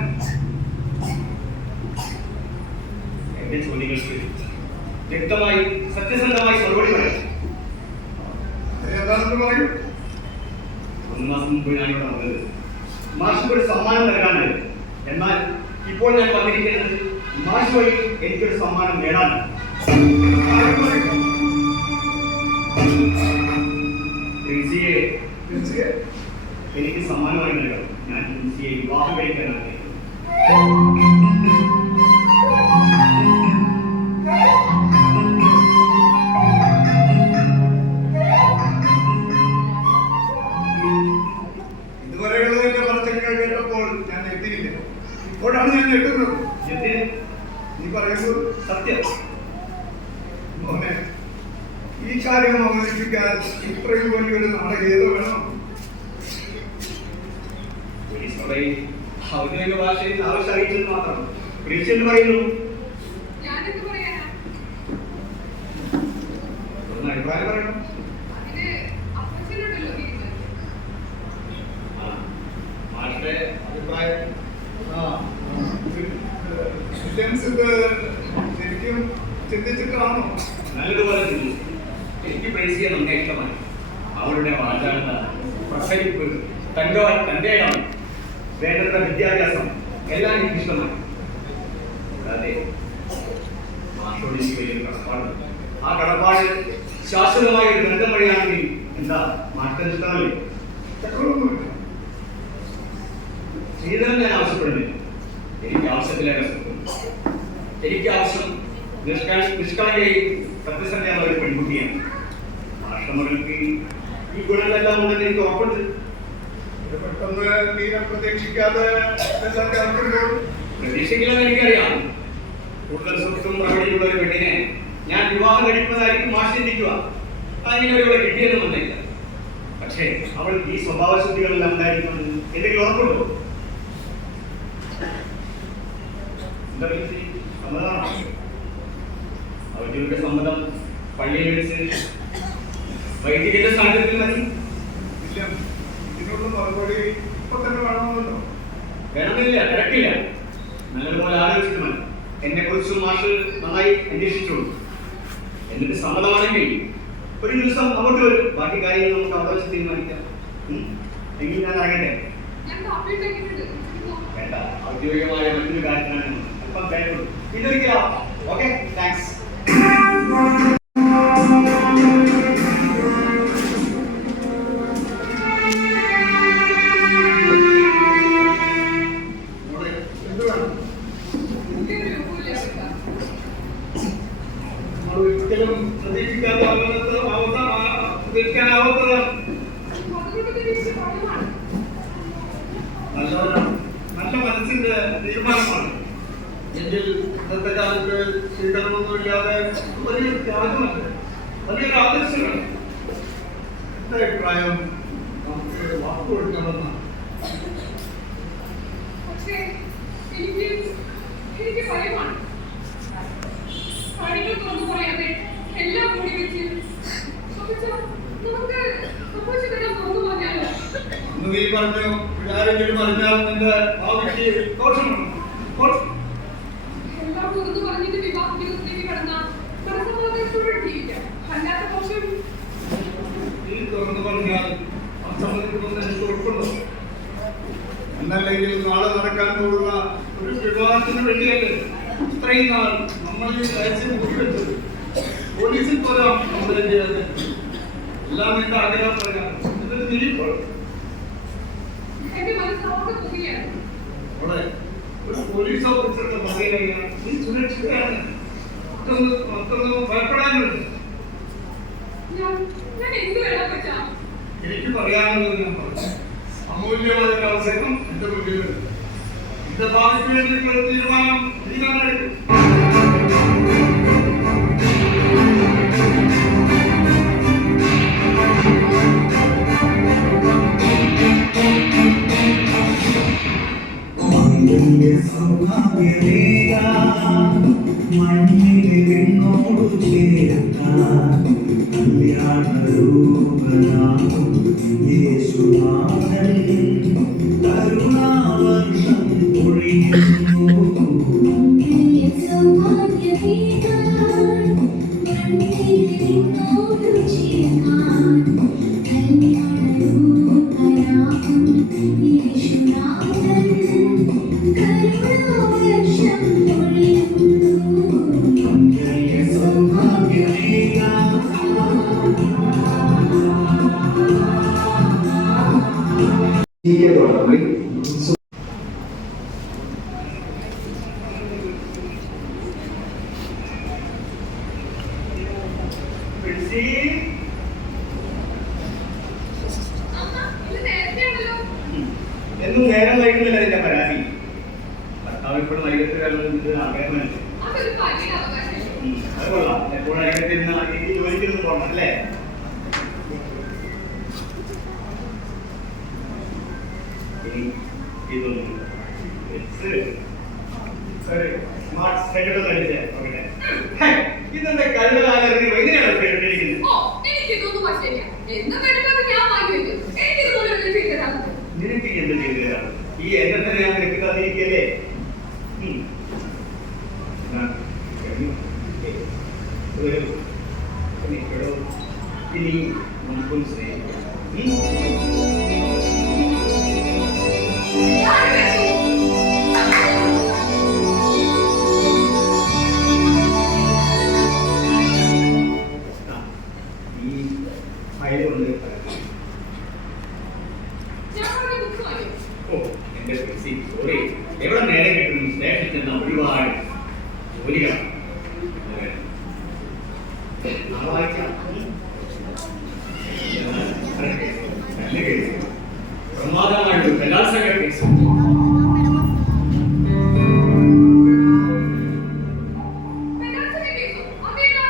എന്റെ ചോദ്യങ്ങൾക്ക് വ്യക്തമായി സത്യസന്ധമായി മറുപടി പറയാം. എന്താണെന്ന് പറയൂ. 1 മാസം മുമ്പ് ഞാനിവിടെ വന്നത് മാഷിക്ക് ഒരു സമ്മാനം നൽകാനാണ്. എന്നാൽ ഇപ്പോൾ ഞാൻ വന്നിരിക്കുന്നത് മാഷ് വഴി എനിക്കൊരു സമ്മാനം നേടാനാണ്. പ്രിൻസിയെ എനിക്ക് സമ്മാനമായി നൽകാം. ഞാൻ പ്രിൻസിയെ വിവാഹം കഴിക്കാനാണ്. ഇതുവരെയുള്ളതിന്റെ പറച്ചിലുകൾ കേട്ടപ്പോൾ ഞാൻ എത്തിയില്ല. ഇപ്പോഴാണ് ഞാൻ എത്തുന്നത്. എന്തിന്? നീ പറയുന്നത് സത്യം. മോനെ, ഈ സംസ്കാരം അവതരിപ്പിക്കാൻ ഇത്രയും വലിയൊരു നാടകീയത വേണം. ഔദ്യോഗിക ഭാഷയിൽ ആവശ്യം അറിയിച്ചത് മാത്രം പ്രീച്ച് എന്ന് പറയുന്നു. ഞാനെന്ത് പറയാനാ? ഒന്ന് അഭിപ്രായം പറയണം. അതിന് അപ്പച്ചനുണ്ടല്ലോ തീരുമാനം. മാഷിന്റെ അഭിപ്രായം വില്യംസ് ഇത് ശരിക്കും ചിന്തിച്ചിട്ടാണോ? നല്ലതുപോലെ ചിന്തിച്ചു. എനിക്ക് ബ്രേസിയെ നന്നേ ഇഷ്ടമായി. അവളുടെ വാചാലത, പ്രസരിപ്പ്, തന്റെ ഇടം, വേണ്ടത്ര വിദ്യാഭ്യാസം എല്ലാം എനിക്ക് ഇഷ്ടമായി. കൂടാതെ മാഷോട് എനിക്ക് വലിയൊരു കടപ്പാടുണ്ട്. ആ കടപ്പാട് ശാശ്വതമായ ഒരു ബന്ധം വഴിയാണെങ്കിൽ എന്താ മാറ്റത്തിന് ഇഷ്ടമല്ലേ? ശ്രീധരൻ ഞാൻ ആവശ്യപ്പെടുന്നില്ല. എനിക്ക് ആവശ്യത്തിലേറെ എനിക്ക് ആവശ്യം നിഷ്കളങ്കയും സത്യസന്ധമായ ഒരു പെൺകുട്ടിയാണ്. മാഷമകൾക്ക് ഈ ഗുണങ്ങളെല്ലാം ഉണ്ടെന്ന് എനിക്ക് ഉറപ്പുണ്ട്. പെട്ടെന്ന് തീരെ പ്രതീക്ഷിക്കാതെ പ്രതീക്ഷിക്കില്ലെന്ന് എനിക്കറിയാം. കൂടുതൽ സ്വത്തും മറുപടിയുള്ള ഒരു പെണ്ണിനെ ഞാൻ വിവാഹം കഴിക്കുന്നതായിരിക്കും മാഷ് ചിന്തിക്കുക. അങ്ങനെ ഒരാളെ കിട്ടിയെന്ന് വന്നില്ല. പക്ഷേ അവൾ ഈ സ്വഭാവശുദ്ധികളെല്ലാം ഉണ്ടായിരിക്കും എന്തെങ്കിലും ഉറപ്പുണ്ടോ? സമ്മതമാണോ? ഔദ്യോഗിക സമ്മതം പള്ളിയിൽ വെച്ച് വൈദികന്റെ സ്ഥാനത്തിൽ മതി. ഇതിനുള്ള മറുപടി ഇപ്പൊ തന്നെ വേണമെന്നല്ലോ. വേണമെന്നില്ല, കിടക്കില്ല. നല്ലതുപോലെ ആലോചിച്ചിട്ട് മതി. എന്നെ കുറിച്ചും മാഷ് നന്നായി അന്വേഷിച്ചോളൂ. എന്നിട്ട് സമ്മതമാണെങ്കിൽ ഒരു ദിവസം അങ്ങോട്ട് വരും. ബാക്കി കാര്യങ്ങൾ നമുക്ക് അവിടെ വെച്ച് തീരുമാനിക്കാം. എങ്കിൽ ഞാൻ ഇറങ്ങട്ടെ. ഞാൻ കാപ്പി ഉണ്ടാക്കിയിട്ടുണ്ട്. വേണ്ട, ഔദ്യോഗികമായ മറ്റൊരു കാര്യത്തിനാണ് അല്പം വേണ്ടത്. ഇതൊരിക്കലാ. Okay, thanks. ഒരിക്കലും പ്രതീക്ഷിക്കാനാവാത്തതാണ്. നല്ല മനസ്സിന്റെ തീരുമാനമാണ്. എങ്കിൽ ഇന്നത്തെ കാലത്ത് സ്വീകരണമൊന്നുമില്ലാതെ വലിയൊരു ത്യാഗമല്ല, വലിയൊരു ആദർശമാണ്. എന്റെ അഭിപ്രായം നമുക്ക് വാക്കു കൊടുക്കണമെന്നാണ്. പക്ഷേ എനിക്ക് ഭയമാണ്. കാര്യങ്ങൾ തുറന്നു പറയാതെ എല്ലാം കൂടി വെച്ച് നമുക്ക് സംഭവിച്ചതെല്ലാം തുറന്നു പറഞ്ഞാലോ? അന്ന് നീ പറഞ്ഞു ആരെങ്കിലും പറഞ്ഞാൽ നിന്റെ ഭാവിക്ക് ദോഷമാണ്. എല്ലാം തുറന്നു പറഞ്ഞിട്ട് വിവാഹ ജീവിതത്തിലേക്ക് കടന്നാൽ മനസ്സമാധാനത്തോടെ ജീവിക്കാം. അല്ലാത്ത പക്ഷം നീ തുറന്നു പറഞ്ഞാൽ അസമ്മതിക്കുമെന്ന് എനിക്ക് ഉറപ്പുണ്ടോ? എന്നല്ലെങ്കിൽ നാളെ നടക്കാൻ പോകുന്ന ഒരു വിവാഹത്തിന് വേണ്ടിയല്ലേ ഇത്രയും നാൾ നമ്മൾ ഈ രഹസ്യം കൂട്ടിവെച്ചത്? പോലീസിൽ പോരാം കംപ്ലൈന്റ് ചെയ്യാതെ. എല്ലാം എന്റെ ആഗ്രഹം പറയാം. എന്നിട്ട് നീപ്പോൾ എന്റെ മനസ്സാകെ പോകുകയാണ്. അവിടെ ഒരു പോലീസ് ഓഫീസറുടെ പറയുകയാണ് നീ സുരക്ഷിതയാണ്, മറ്റൊന്നും ഭയപ്പെടാനുണ്ട്. ഞാൻ എന്ത് വേണം പറ്റാ? എനിക്ക് പറയാനുള്ളത് ഞാൻ പറഞ്ഞു. അമൂല്യമായ ഒരു അവസരം എന്റെ മുന്നിലുണ്ട്. എന്റെ ഭാവിക്ക് വേണ്ടിയിട്ടുള്ള തീരുമാനം ഞാൻ എടുക്കും. എന്നും നേരം വൈകുന്നില്ല എന്റെ പരാതി. ഭർത്താവ് ഇപ്പോഴും വൈകിട്ട് ആഗ്രഹമല്ലേ? അതൊരു ഭാഗ്യ അവകാശം. അത് കൊള്ളാം. എപ്പോഴും അതിനകത്ത് ഇരുന്ന് എനിക്ക് ജോലിക്കൊന്നും പോകണം അല്ലേ? ഇനി ഇതൊന്നും സ്മാർട്ട് സെക്കൻഡ് കഴിച്ചേ നോക്കട്ടെ. ഇതെന്താ കഴുകാലറിഞ്ഞ് എങ്ങനെയാണ് കേട്ടിരിക്കുന്നത്? ഓ, എനിക്കിതൊന്നും പറ്റില്ല. എന്താ കഴുകാതെ ഞാൻ വാങ്ങി വെക്കും. എനിക്കിതുപോലെ ഒന്നും ചെയ്തു തരാൻ പറ്റും. നിനക്ക് എന്ത് ചെയ്തു തരാം? ഈ എന്നെ തന്നെ ഞാൻ നിനക്ക് തന്നിരിക്കല്ലേ? ഇനി നമുക്കും സ്നേഹിക്കാം. ഞാൻ വെച്ചു. ഈ ഫയൽ കൊണ്ട് ഞാൻ അവിടെ ബുക്ക് വാങ്ങി. ഓ എന്റെ സോറി, എവിടെ നേരെ കിട്ടുന്നു? സ്റ്റേഷനിൽ ചെന്ന ഒരുപാട് ജോലികളാണ്. പ്രമാദമായിട്ട് ബലാത്സംഗ കേസ് ബലാത്സംഗ കേസോ? അതേതാ?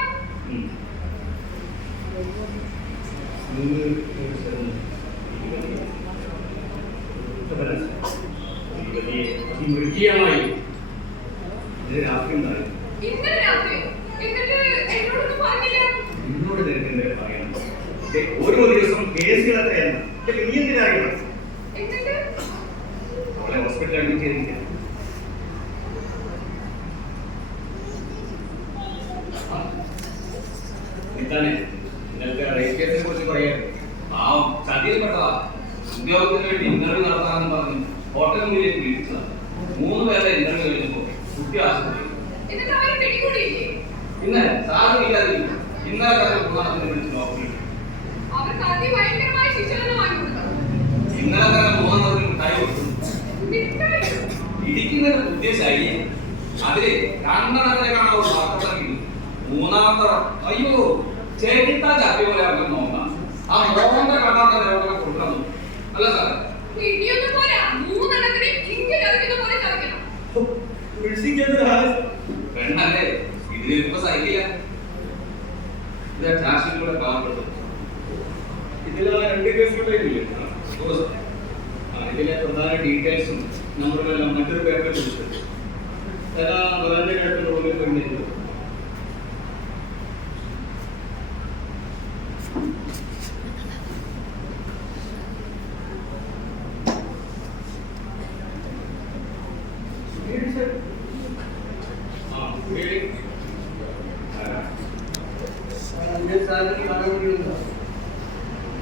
മൃഗീയമായി രാത്രി ഉണ്ടായി. ഇന്നലെ രാത്രിയോ? എന്നിട്ട് എന്നോടൊന്നും പറഞ്ഞില്ല. നിന്നോട് നിനക്കെന്താ പറയണം? ഓരോ ദിവസം കേസുകൾ എത്രയാണ്? നീ എന്തിനറിയണം? എന്നിട്ട് അവളെ ഹോസ്പിറ്റലിൽ അഡ്മിറ്റ് ചെയ്തിരിക്കുക. എന്താണ് ഇന്നത്തെ റേപ്പ് കേസിനെ കുറിച്ച് പറയാൻ? പാവം ചതിയിൽപ്പെട്ടതാ. ഉദ്യോഗത്തിന് വേണ്ടി ഇന്റർവ്യൂ നടത്താമെന്ന് പറഞ്ഞ് ഹോട്ടൽ മുന്നിലേക്ക് വിളിച്ചതാണ്. 3 പേരുടെ ഇന്റർവ്യൂ കഴിഞ്ഞപ്പോ കുട്ടി ആശുപത്രി. എന്നിട്ട് അവരെ പിടികൂടിയില്ലേ? ഇന്നലെ സാധനമില്ലാതിരിക്കും. ഇന്നലെ തന്നെ പ്രധാനത്തിന് വിളിച്ച് നോക്കി. അവർക്ക് അതിഭയങ്കരമായ ശിക്ഷ തന്നെ വാങ്ങി കൊടുക്കണം. ഇന്നലെ തന്നെ 3 മിഠായി കൊടുത്തു. മിഠായിയോ? ഇടിക്കുന്നതിന് പുതിയ ശൈലി. അതില് 2 ഒരു വാർത്തകളെങ്കിലും 3ാമത്തെ അയ്യോ ചേട്ടാ ചാപ്പി പോലെ അവർക്ക് നോക്കാം. ആ മോഹന്റെ കണ്ണാത്ത രോഗം കൊടുക്കണം. അല്ല സാറേ? ഇടിയൊന്നും പോരാ. 3 എണ്ണത്തിനെ ഇഞ്ചി ചതയ്ക്കുന്ന പോലെ ചതയ്ക്കണം. പെണ്ണല്ലേ, ഇതിലിപ്പോ സഹിക്കില്ല. ഇത് ടാക്സിൽ കൂടെ പാവപ്പെട്ടു. ഇതിൽ 2 കേസുകളില്ലേ? ഇതിലെ പ്രധാന ഡീറ്റെയിൽസും നമ്പറുമെല്ലാം മറ്റൊരു പേപ്പറിൽ കൊടുത്തിട്ടുണ്ട്. ചില വേറെ കാര്യത്തിൽ റൂമിൽ പോയിരുന്നു.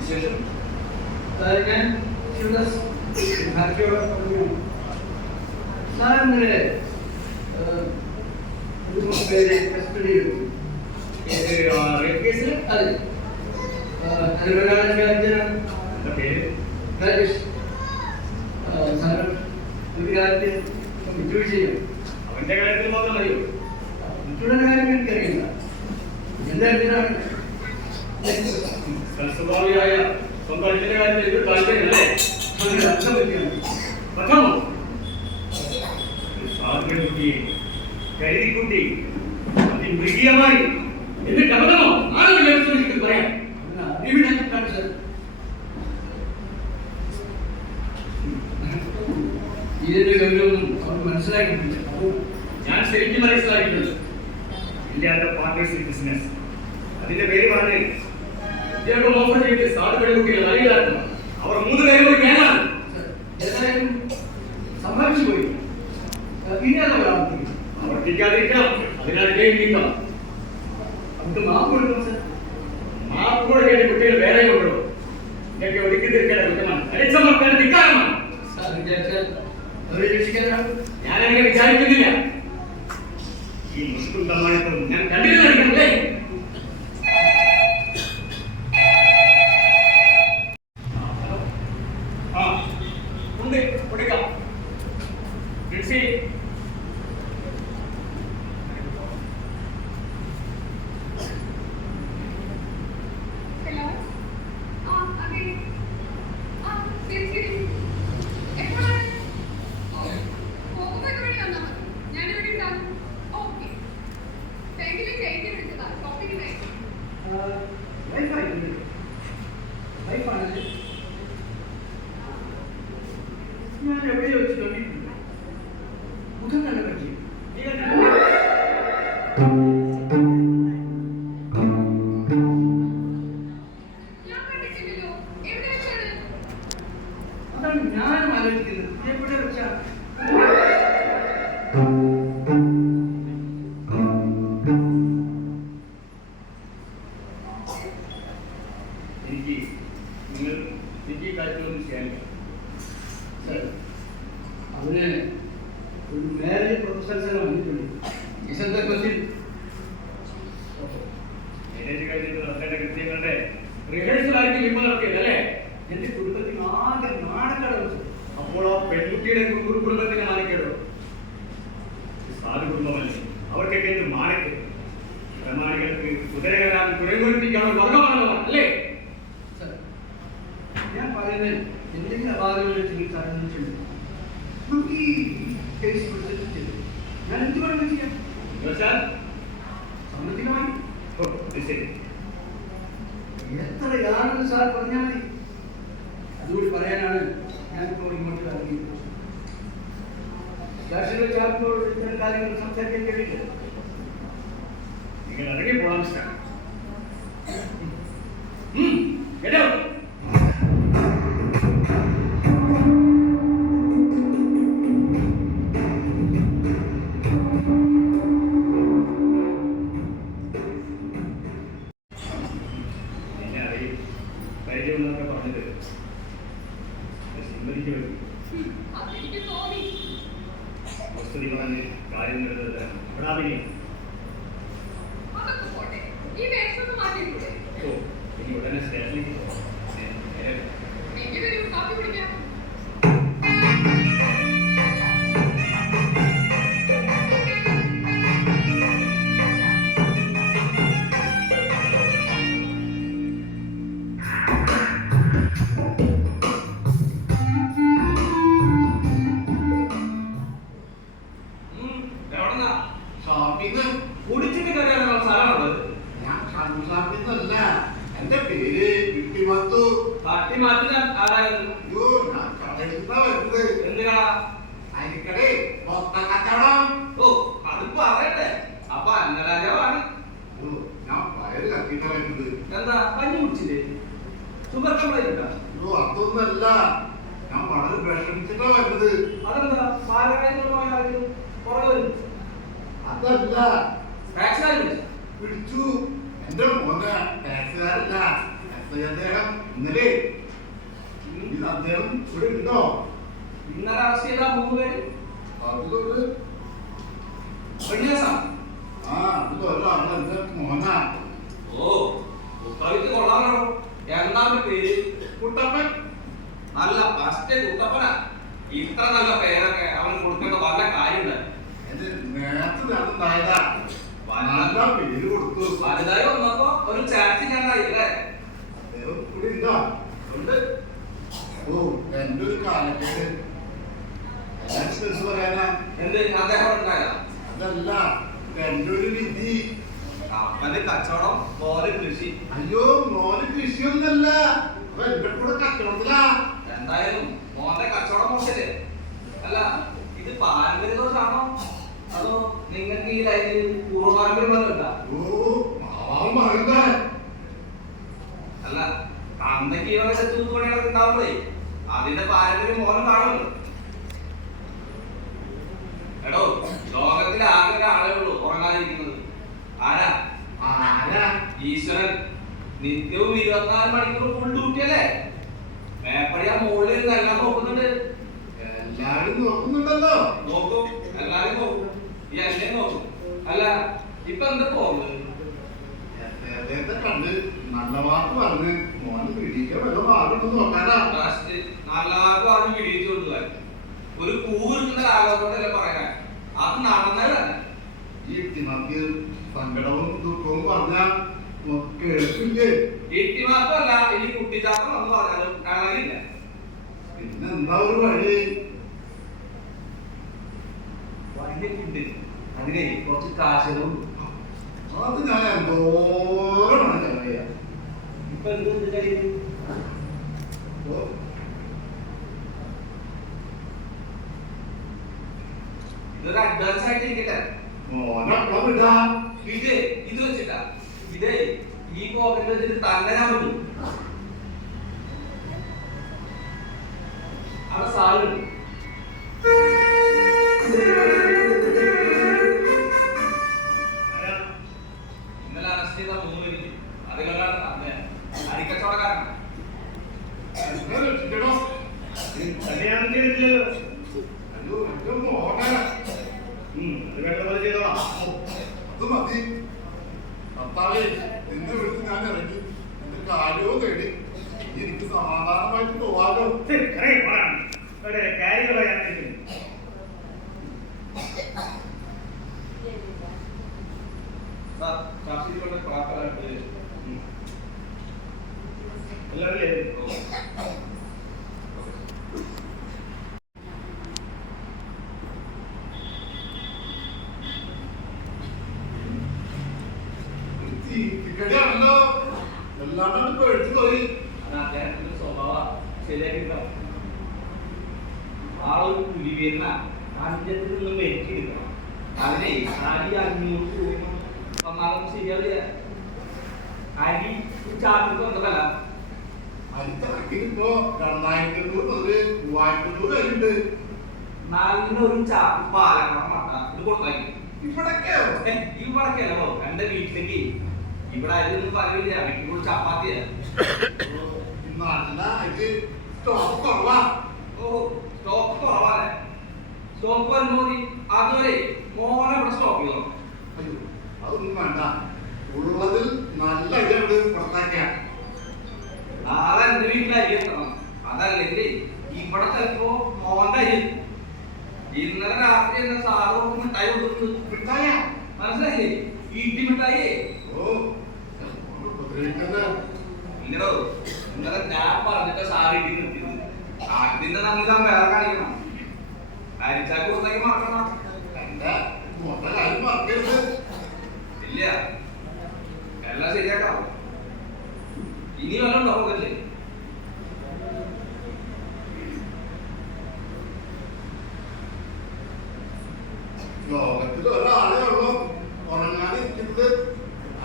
വിശേഷം റേപ്പ് കേസിൽ എന്താ പേര്? അവന്റെ കാര്യത്തിൽ മാത്രം മതിയോ? സ്വഭാവിയായ സ്വന്തം അച്ഛന്റെ കാര്യത്തിൽ ഇത് താല്പര്യമല്ലേ? പ്രഥമം സാധനക്കുട്ടി കരുതിക്കുട്ടി അതിമൃഗീയമായി എന്നിട്ട് അബദ്ധമോ ആണോ ലഭിച്ചു പറയാം. ഇതിന്റെ ഗൗരവം അവർ മനസ്സിലാക്കിയിട്ടില്ല. ഞാൻ ശരിക്കും മനസ്സിലാക്കിയിട്ടുണ്ട്. ഇല്ലാത്ത പാർട്ട്നർഷിപ്പ് ബിസിനസ് അതിന്റെ പേര് പറഞ്ഞ് ഇദ്ദേഹം ഓഫർ ചെയ്ത് സാധുക്കളെ കുട്ടികൾ അറിയില്ലായിരുന്നു. അവർ 3 പേരും കൂടി മേലാണ്. ഏതായാലും സമ്മതിച്ചു പോയി. ആവർത്തിക്കാതിരിക്കണം. അതിനാൽ ജയിക്കണം. നമുക്ക് മാപ്പ് കൊടുക്കണം സാർ. മാപ്പ് കൊടുക്കേണ്ട കുട്ടികൾ വേറെ കൊണ്ടുപോകും. ഇതൊക്കെ ഒതുക്കി തീർക്കേണ്ട കുറ്റമാണ്. അരിച്ചമർത്തേണ്ട ധിക്കാരമാണ്. സാർ വിചാരിച്ചാൽ അവരെ രക്ഷിക്കാനാണ്. ഞാനങ്ങനെ വിചാരിക്കുന്നില്ല. ഈ മുസ്ലിം തമ്മാണിത്തം ഞാൻ കണ്ടിട്ട് നടിക്കണല്ലേ? ഉണ്ട് കൊടുക്കാം. ഹലോ. അതെ. ശരി ശരി. എപ്പോഴാണ്? പോകുമ്പോൾ ഇതുവഴി വന്നാൽ മതി. ഞാനിവിടെ ഉണ്ടാകും. ഓക്കെ. ബാങ്കിലെ ചേച്ചി ഞാൻ എവിടെ വെച്ച് കണ്ടിട്ടുണ്ട്. മുഖം നല്ല പറ്റി. നീ കണ്ടിട്ടില്ലേ? ഞാൻ കണ്ടിട്ടില്ലല്ലോ. എവിടെ വെച്ചാണ്? അതാണ് ഞാനും ആലോചിക്കുന്നത്. എവിടെ വെച്ചാ? എനിക്ക് ഈ കാര്യത്തിലൊന്നും ചെയ്യാനില്ല. അതിന് ഒരു മാരേജ് പ്രൊഫസൽസിനെ വന്നിട്ടുണ്ട്. ഈശ്വരത്തെ പറ്റി മാരേജ് കഴിഞ്ഞിട്ട് നടത്തേണ്ട കൃത്യങ്ങളുടെ റിഹേഴ്സലായിട്ട് ഇപ്പൊ നടത്തിയതല്ലേ? എന്റെ കുടുംബത്തിന് ആകെ നാണക്കേട് വെച്ചു. അപ്പോൾ ആ പെൺകുട്ടിയുടെ കുടുംബത്തിന് മാനക്കേടോ? സാധു കുടുംബമല്ലേ, അവർക്കൊക്കെ എന്ത് മാനക്കേട്? പ്രമാണികൾക്ക് കുതിര കയറാൻ കുരങ്ങൊരുപ്പിക്കാനുള്ള വർഗമാണല്ലോ അല്ലേ? ഞാൻ പറയുന്നത് എന്തെങ്കിലും അപാകങ്ങൾ ചികിത്സ നമുക്ക് ഈ കേസ് പ്രസന്റ് ചെയ്തു. ഞാൻ എന്ത് വേണമെന്ന് ചെയ്യാം. എന്നുവെച്ചാൽ സാമ്പത്തികമായി ഓ ഇത് ശരി. എത്രയാണെന്ന് സാർ പറഞ്ഞാൽ മതി. അതുകൂടി പറയാനാണ് ഞാനിപ്പോൾ ഇങ്ങോട്ട് ഇറങ്ങിയത്. ദർശനം ചാർപ്പോൾ ഇത്തരം കാര്യങ്ങൾ സംസാരിക്കാൻ കഴിയില്ല. നിങ്ങൾ ഇറങ്ങി പോകാൻ സാർ. കേട്ടോ? അതെനിക്ക് തോന്നി. അതൊക്കെ പോട്ടെ. ഈ വേഷം മാറ്റിയിട്ടുണ്ട്. എനിക്ക് ഒരു കാപ്പി കുടിക്കാം. കുടിച്ചിട്ട് കയറാനുള്ള സ്ഥലമാണത്. എന്റെ പേര് കിട്ടിമത്തു. തട്ടി മാറ്റി ആരായിരുന്നു? അയ്യോ, ഞാൻ കടയിൽനിന്നാ വരുന്നത്. എന്ത് കട? അരിക്കടേ മൊത്ത കച്ചവടം. ഓ അത് പറയട്ടെ. അപ്പൊ അന്നരാജാവാണ്. ഓ, ഞാൻ വയറ് കത്തിട്ടാ വരുന്നത്. എന്താ കഞ്ഞി കുടിച്ചില്ലേ? സുഖക്ഷമായില്ല. അയ്യോ, അതൊന്നല്ല, ഞാൻ വളരെ വിഷമിച്ചിട്ടാ വരുന്നത്. അതെന്താ പാലക്കാട് കുറവ്? അതല്ല, ടാക്സിക്കാർ പിടിച്ചു. എന്റെ മോനെ ടാക്സുകാരല്ല, അദ്ദേഹം ഇന്നലെ. ഇത് അദ്ദേഹം ഇവിടെ ഉണ്ടോ? ഇന്നലെ അറസ്റ്റ് ചെയ്ത 3 പേര് അതുകൊണ്ട് വെള്ളിയാസം. ആ, അത് ഒരാളെ എന്റെ മോനാ. ഓ കുട്ടവിത്ത് കൊള്ളാമോ? എന്താണ് പേര്? കുട്ടപ്പൻ. നല്ല ഫസ്റ്റ് കുട്ടപ്പനാ. ഇത്ര നല്ല പേരൊക്കെ അവൻ കൊടുക്കേണ്ട വല്ല കാര്യമുണ്ട്? എന്റെ നേരത്തെ നടന്നുണ്ടായതാ. നല്ല പേര് കൊടുത്തു. വലുതായി വന്നപ്പോ ഒരു ചാറ്റ് ഞാനായില്ലേ? അദ്ദേഹം ഇവിടെ ഉണ്ടോ? ഉണ്ട്. ഓ, എന്റെ ഒരു കാലക്കേട്. എല്ലാവർക്കും എന്ത് പറയാനാ? എന്ത് അദ്ദേഹം ഉണ്ടായതാ? അതല്ല, എന്റെ ഒരു വിധി. അവന്റെ കച്ചവടം പോലെ കൃഷി. അയ്യോ, മോന് കൃഷിയൊന്നല്ല, അപ്പൊ എന്റെ കൂടെ കച്ചവടത്തിലാ. എന്തായാലും മോന്റെ കച്ചവടം മോശല്ലേ? അല്ല ഇത് പാരമ്പര്യ ദോഷാണോ അതോ നിങ്ങൾക്ക് ഈ ലൈനിൽ പൂർവ്വപാരമ്പര്യം വല്ലതുണ്ടോ? ഓ, മാവാൻ മകന്റെ. അല്ല തന്തയ്ക്ക് ഈ വക ചെത്തുപണികളൊക്കെ ഉണ്ടാവുമ്പോഴേ അതിന്റെ പാരമ്പര്യം മോനും കാണുമല്ലോ. എടോ ലോകത്തിൽ ആകെ ഒരാളേ ഉള്ളൂ ഉറങ്ങാതിരിക്കുന്നത്. ആരാ? ആരാ? ഈശ്വരൻ. നിത്യവും 24 മണിക്കൂർ ഫുൾ ഡ്യൂട്ടി അല്ലേ? മേപ്പടിയാ മുകളിൽ നൽകാൻ നോക്കുന്നുണ്ട്. എല്ലാരും നോക്കുന്നുണ്ടല്ലോ. നോക്കും, എല്ലാരും നോക്കും. ഈ എന്നെ നോക്കും. അല്ല ഇപ്പൊ എന്താ പോകുന്നത്? അദ്ദേഹത്തെ കണ്ട് നല്ല വാക്ക് പറഞ്ഞ് മോന് പിടിക്കാൻ വല്ല മാറുണ്ടെന്ന് നോക്കാനാ. ലാസ്റ്റ് നല്ല വാക്ക് പറഞ്ഞ് പിടിച്ചു കൊണ്ടുപോകാൻ ഒരു കൂറുന്ന ആലോചനല്ലേ പറയാൻ? അത് നടന്നതല്ല. ഈ തിമക്ക് സങ്കടവും ദുഃഖവും പറഞ്ഞാ കേൾക്കില്ലേ? ഇട്ടിമാത്രല്ല ഇനി കുട്ടിച്ചാത്തം എന്ന് പറഞ്ഞാലും കാണാനില്ല. പിന്നെന്താ ഒരു വഴി? വഴിയൊക്കെ അതിനെ കുറച്ച് കാശുകളും. അത് ഞാൻ എന്തോരം ചെലവഴിയാ. ഇപ്പൊ എന്ത് കാര്യം? ഇതൊരു അഡ്വാൻസ് ആയിട്ട് ഇരിക്കട്ടെ. മോനെപ്പളാ വിടാ? ഇത് വെച്ചിട്ടാ. ഇതേ ഈ പോക്കറ്റ് വെച്ചിട്ട് തന്നെ ഞാൻ വിട്ടു. അവിടെ സാധനം ഇന്നലെ അറസ്റ്റ് ചെയ്ത 3 പേര് അതുകൊണ്ടാണ് തന്നെ അരിക്കച്ചവടക്കാരൻ. എന്നെ രക്ഷിക്കണോ? കല്യാണം ചെയ്തിട്ടില്ലല്ലോ. അയ്യോ എന്റെ മോനെ. അത് വേണ്ട പോലെ ചെയ്തോളാം. അത് മതി. കർത്താവേ, നിന്നെ വിളിച്ച് ഞാൻ ഇറങ്ങി എന്റെ കാര്യവും തേടി എനിക്ക് സമാധാനമായിട്ട് പോവാലോ. കാര്യങ്ങൾ പറയാനായിരിക്കും. കാർഷികളുടെ പ്രാപ്തരായിട്ട് എല്ലാവരും ാണല്ലോ എല്ലാണ്ട് പേടിച്ചു പോയി. അദ്ദേഹത്തിന്റെ സ്വഭാവം ശരിയാക്കിട്ടോ. ആളൊരു പുലി വരുന്ന അഞ്ചത്തിൽ നിന്ന് മെരിക്കെടുക്കണം. അതിനെ അരി 500 രൂപ തന്നാലും ശരിയാവില്ല. അരി ചാർജ് വന്നതല്ല. ഇപ്പോ 2000 മുതൽ 3000 വരെയുണ്ട്. നല്ലൊരു ചാക്ക് പാലക്കണം മട്ട ഇത് കൊടുത്തായി. ഇവിടൊക്കെയോ? ഇവിടൊക്കെയല്ലോ എന്റെ വീട്ടിലേക്ക്. ഇവിടെ അതൊന്നും പറയില്ല. വീട്ടിൽ ചപ്പാത്തിയാ. നല്ല ഇത് സ്റ്റോക്ക് കുറവാ. ഓ സ്റ്റോക്ക് കുറവാല്ലേ? സ്റ്റോക്ക് വരുമ്പോ അതുവരെ മോനെ ഇവിടെ സ്റ്റോക്ക് ചെയ്തോ. അയ്യോ അതൊന്നും വേണ്ട. ഉള്ളതിൽ നല്ല ഇത് പുറത്താക്കിയാ. നാളെ എന്റെ വീട്ടിൽ അരി എത്തണം. അതല്ലെങ്കിൽ ഇവിടെ ചിലപ്പോ മോന്റെ അരി. ഇന്നലെ രാത്രി എന്നെ സാറ് മിഠായി കൊടുത്തു. മിഠായ? മനസ്സിലായില്ലേ? വീട്ടിൽ മിഠായി. ഓ ഉപദ്രവിക്കരുത്. ഇല്ലടോ, ഇന്നലെ ഞാൻ പറഞ്ഞിട്ട് സാറ് ഇടി നിർത്തിയത്. അതിന്റെ നന്ദി താൻ വേറെ കാണിക്കണം. അരിച്ചാക്ക് കൊടുത്താക്കി മറക്കണം. എന്റെ മോന്റെ കാര്യം മറക്കരുത്. ഇല്ല, എല്ലാം ശരിയാക്കാം. ഇനി വല്ലതും ഉണ്ടാവുകല്ലേ? ലോകത്തിൽ ഒരാളെ ഉള്ളൂ ഉറങ്ങാതിരിക്കുന്നത്.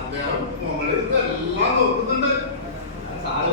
അദ്ദേഹം മുകളിൽ എല്ലാം നോക്കുന്നുണ്ട്. സാറ്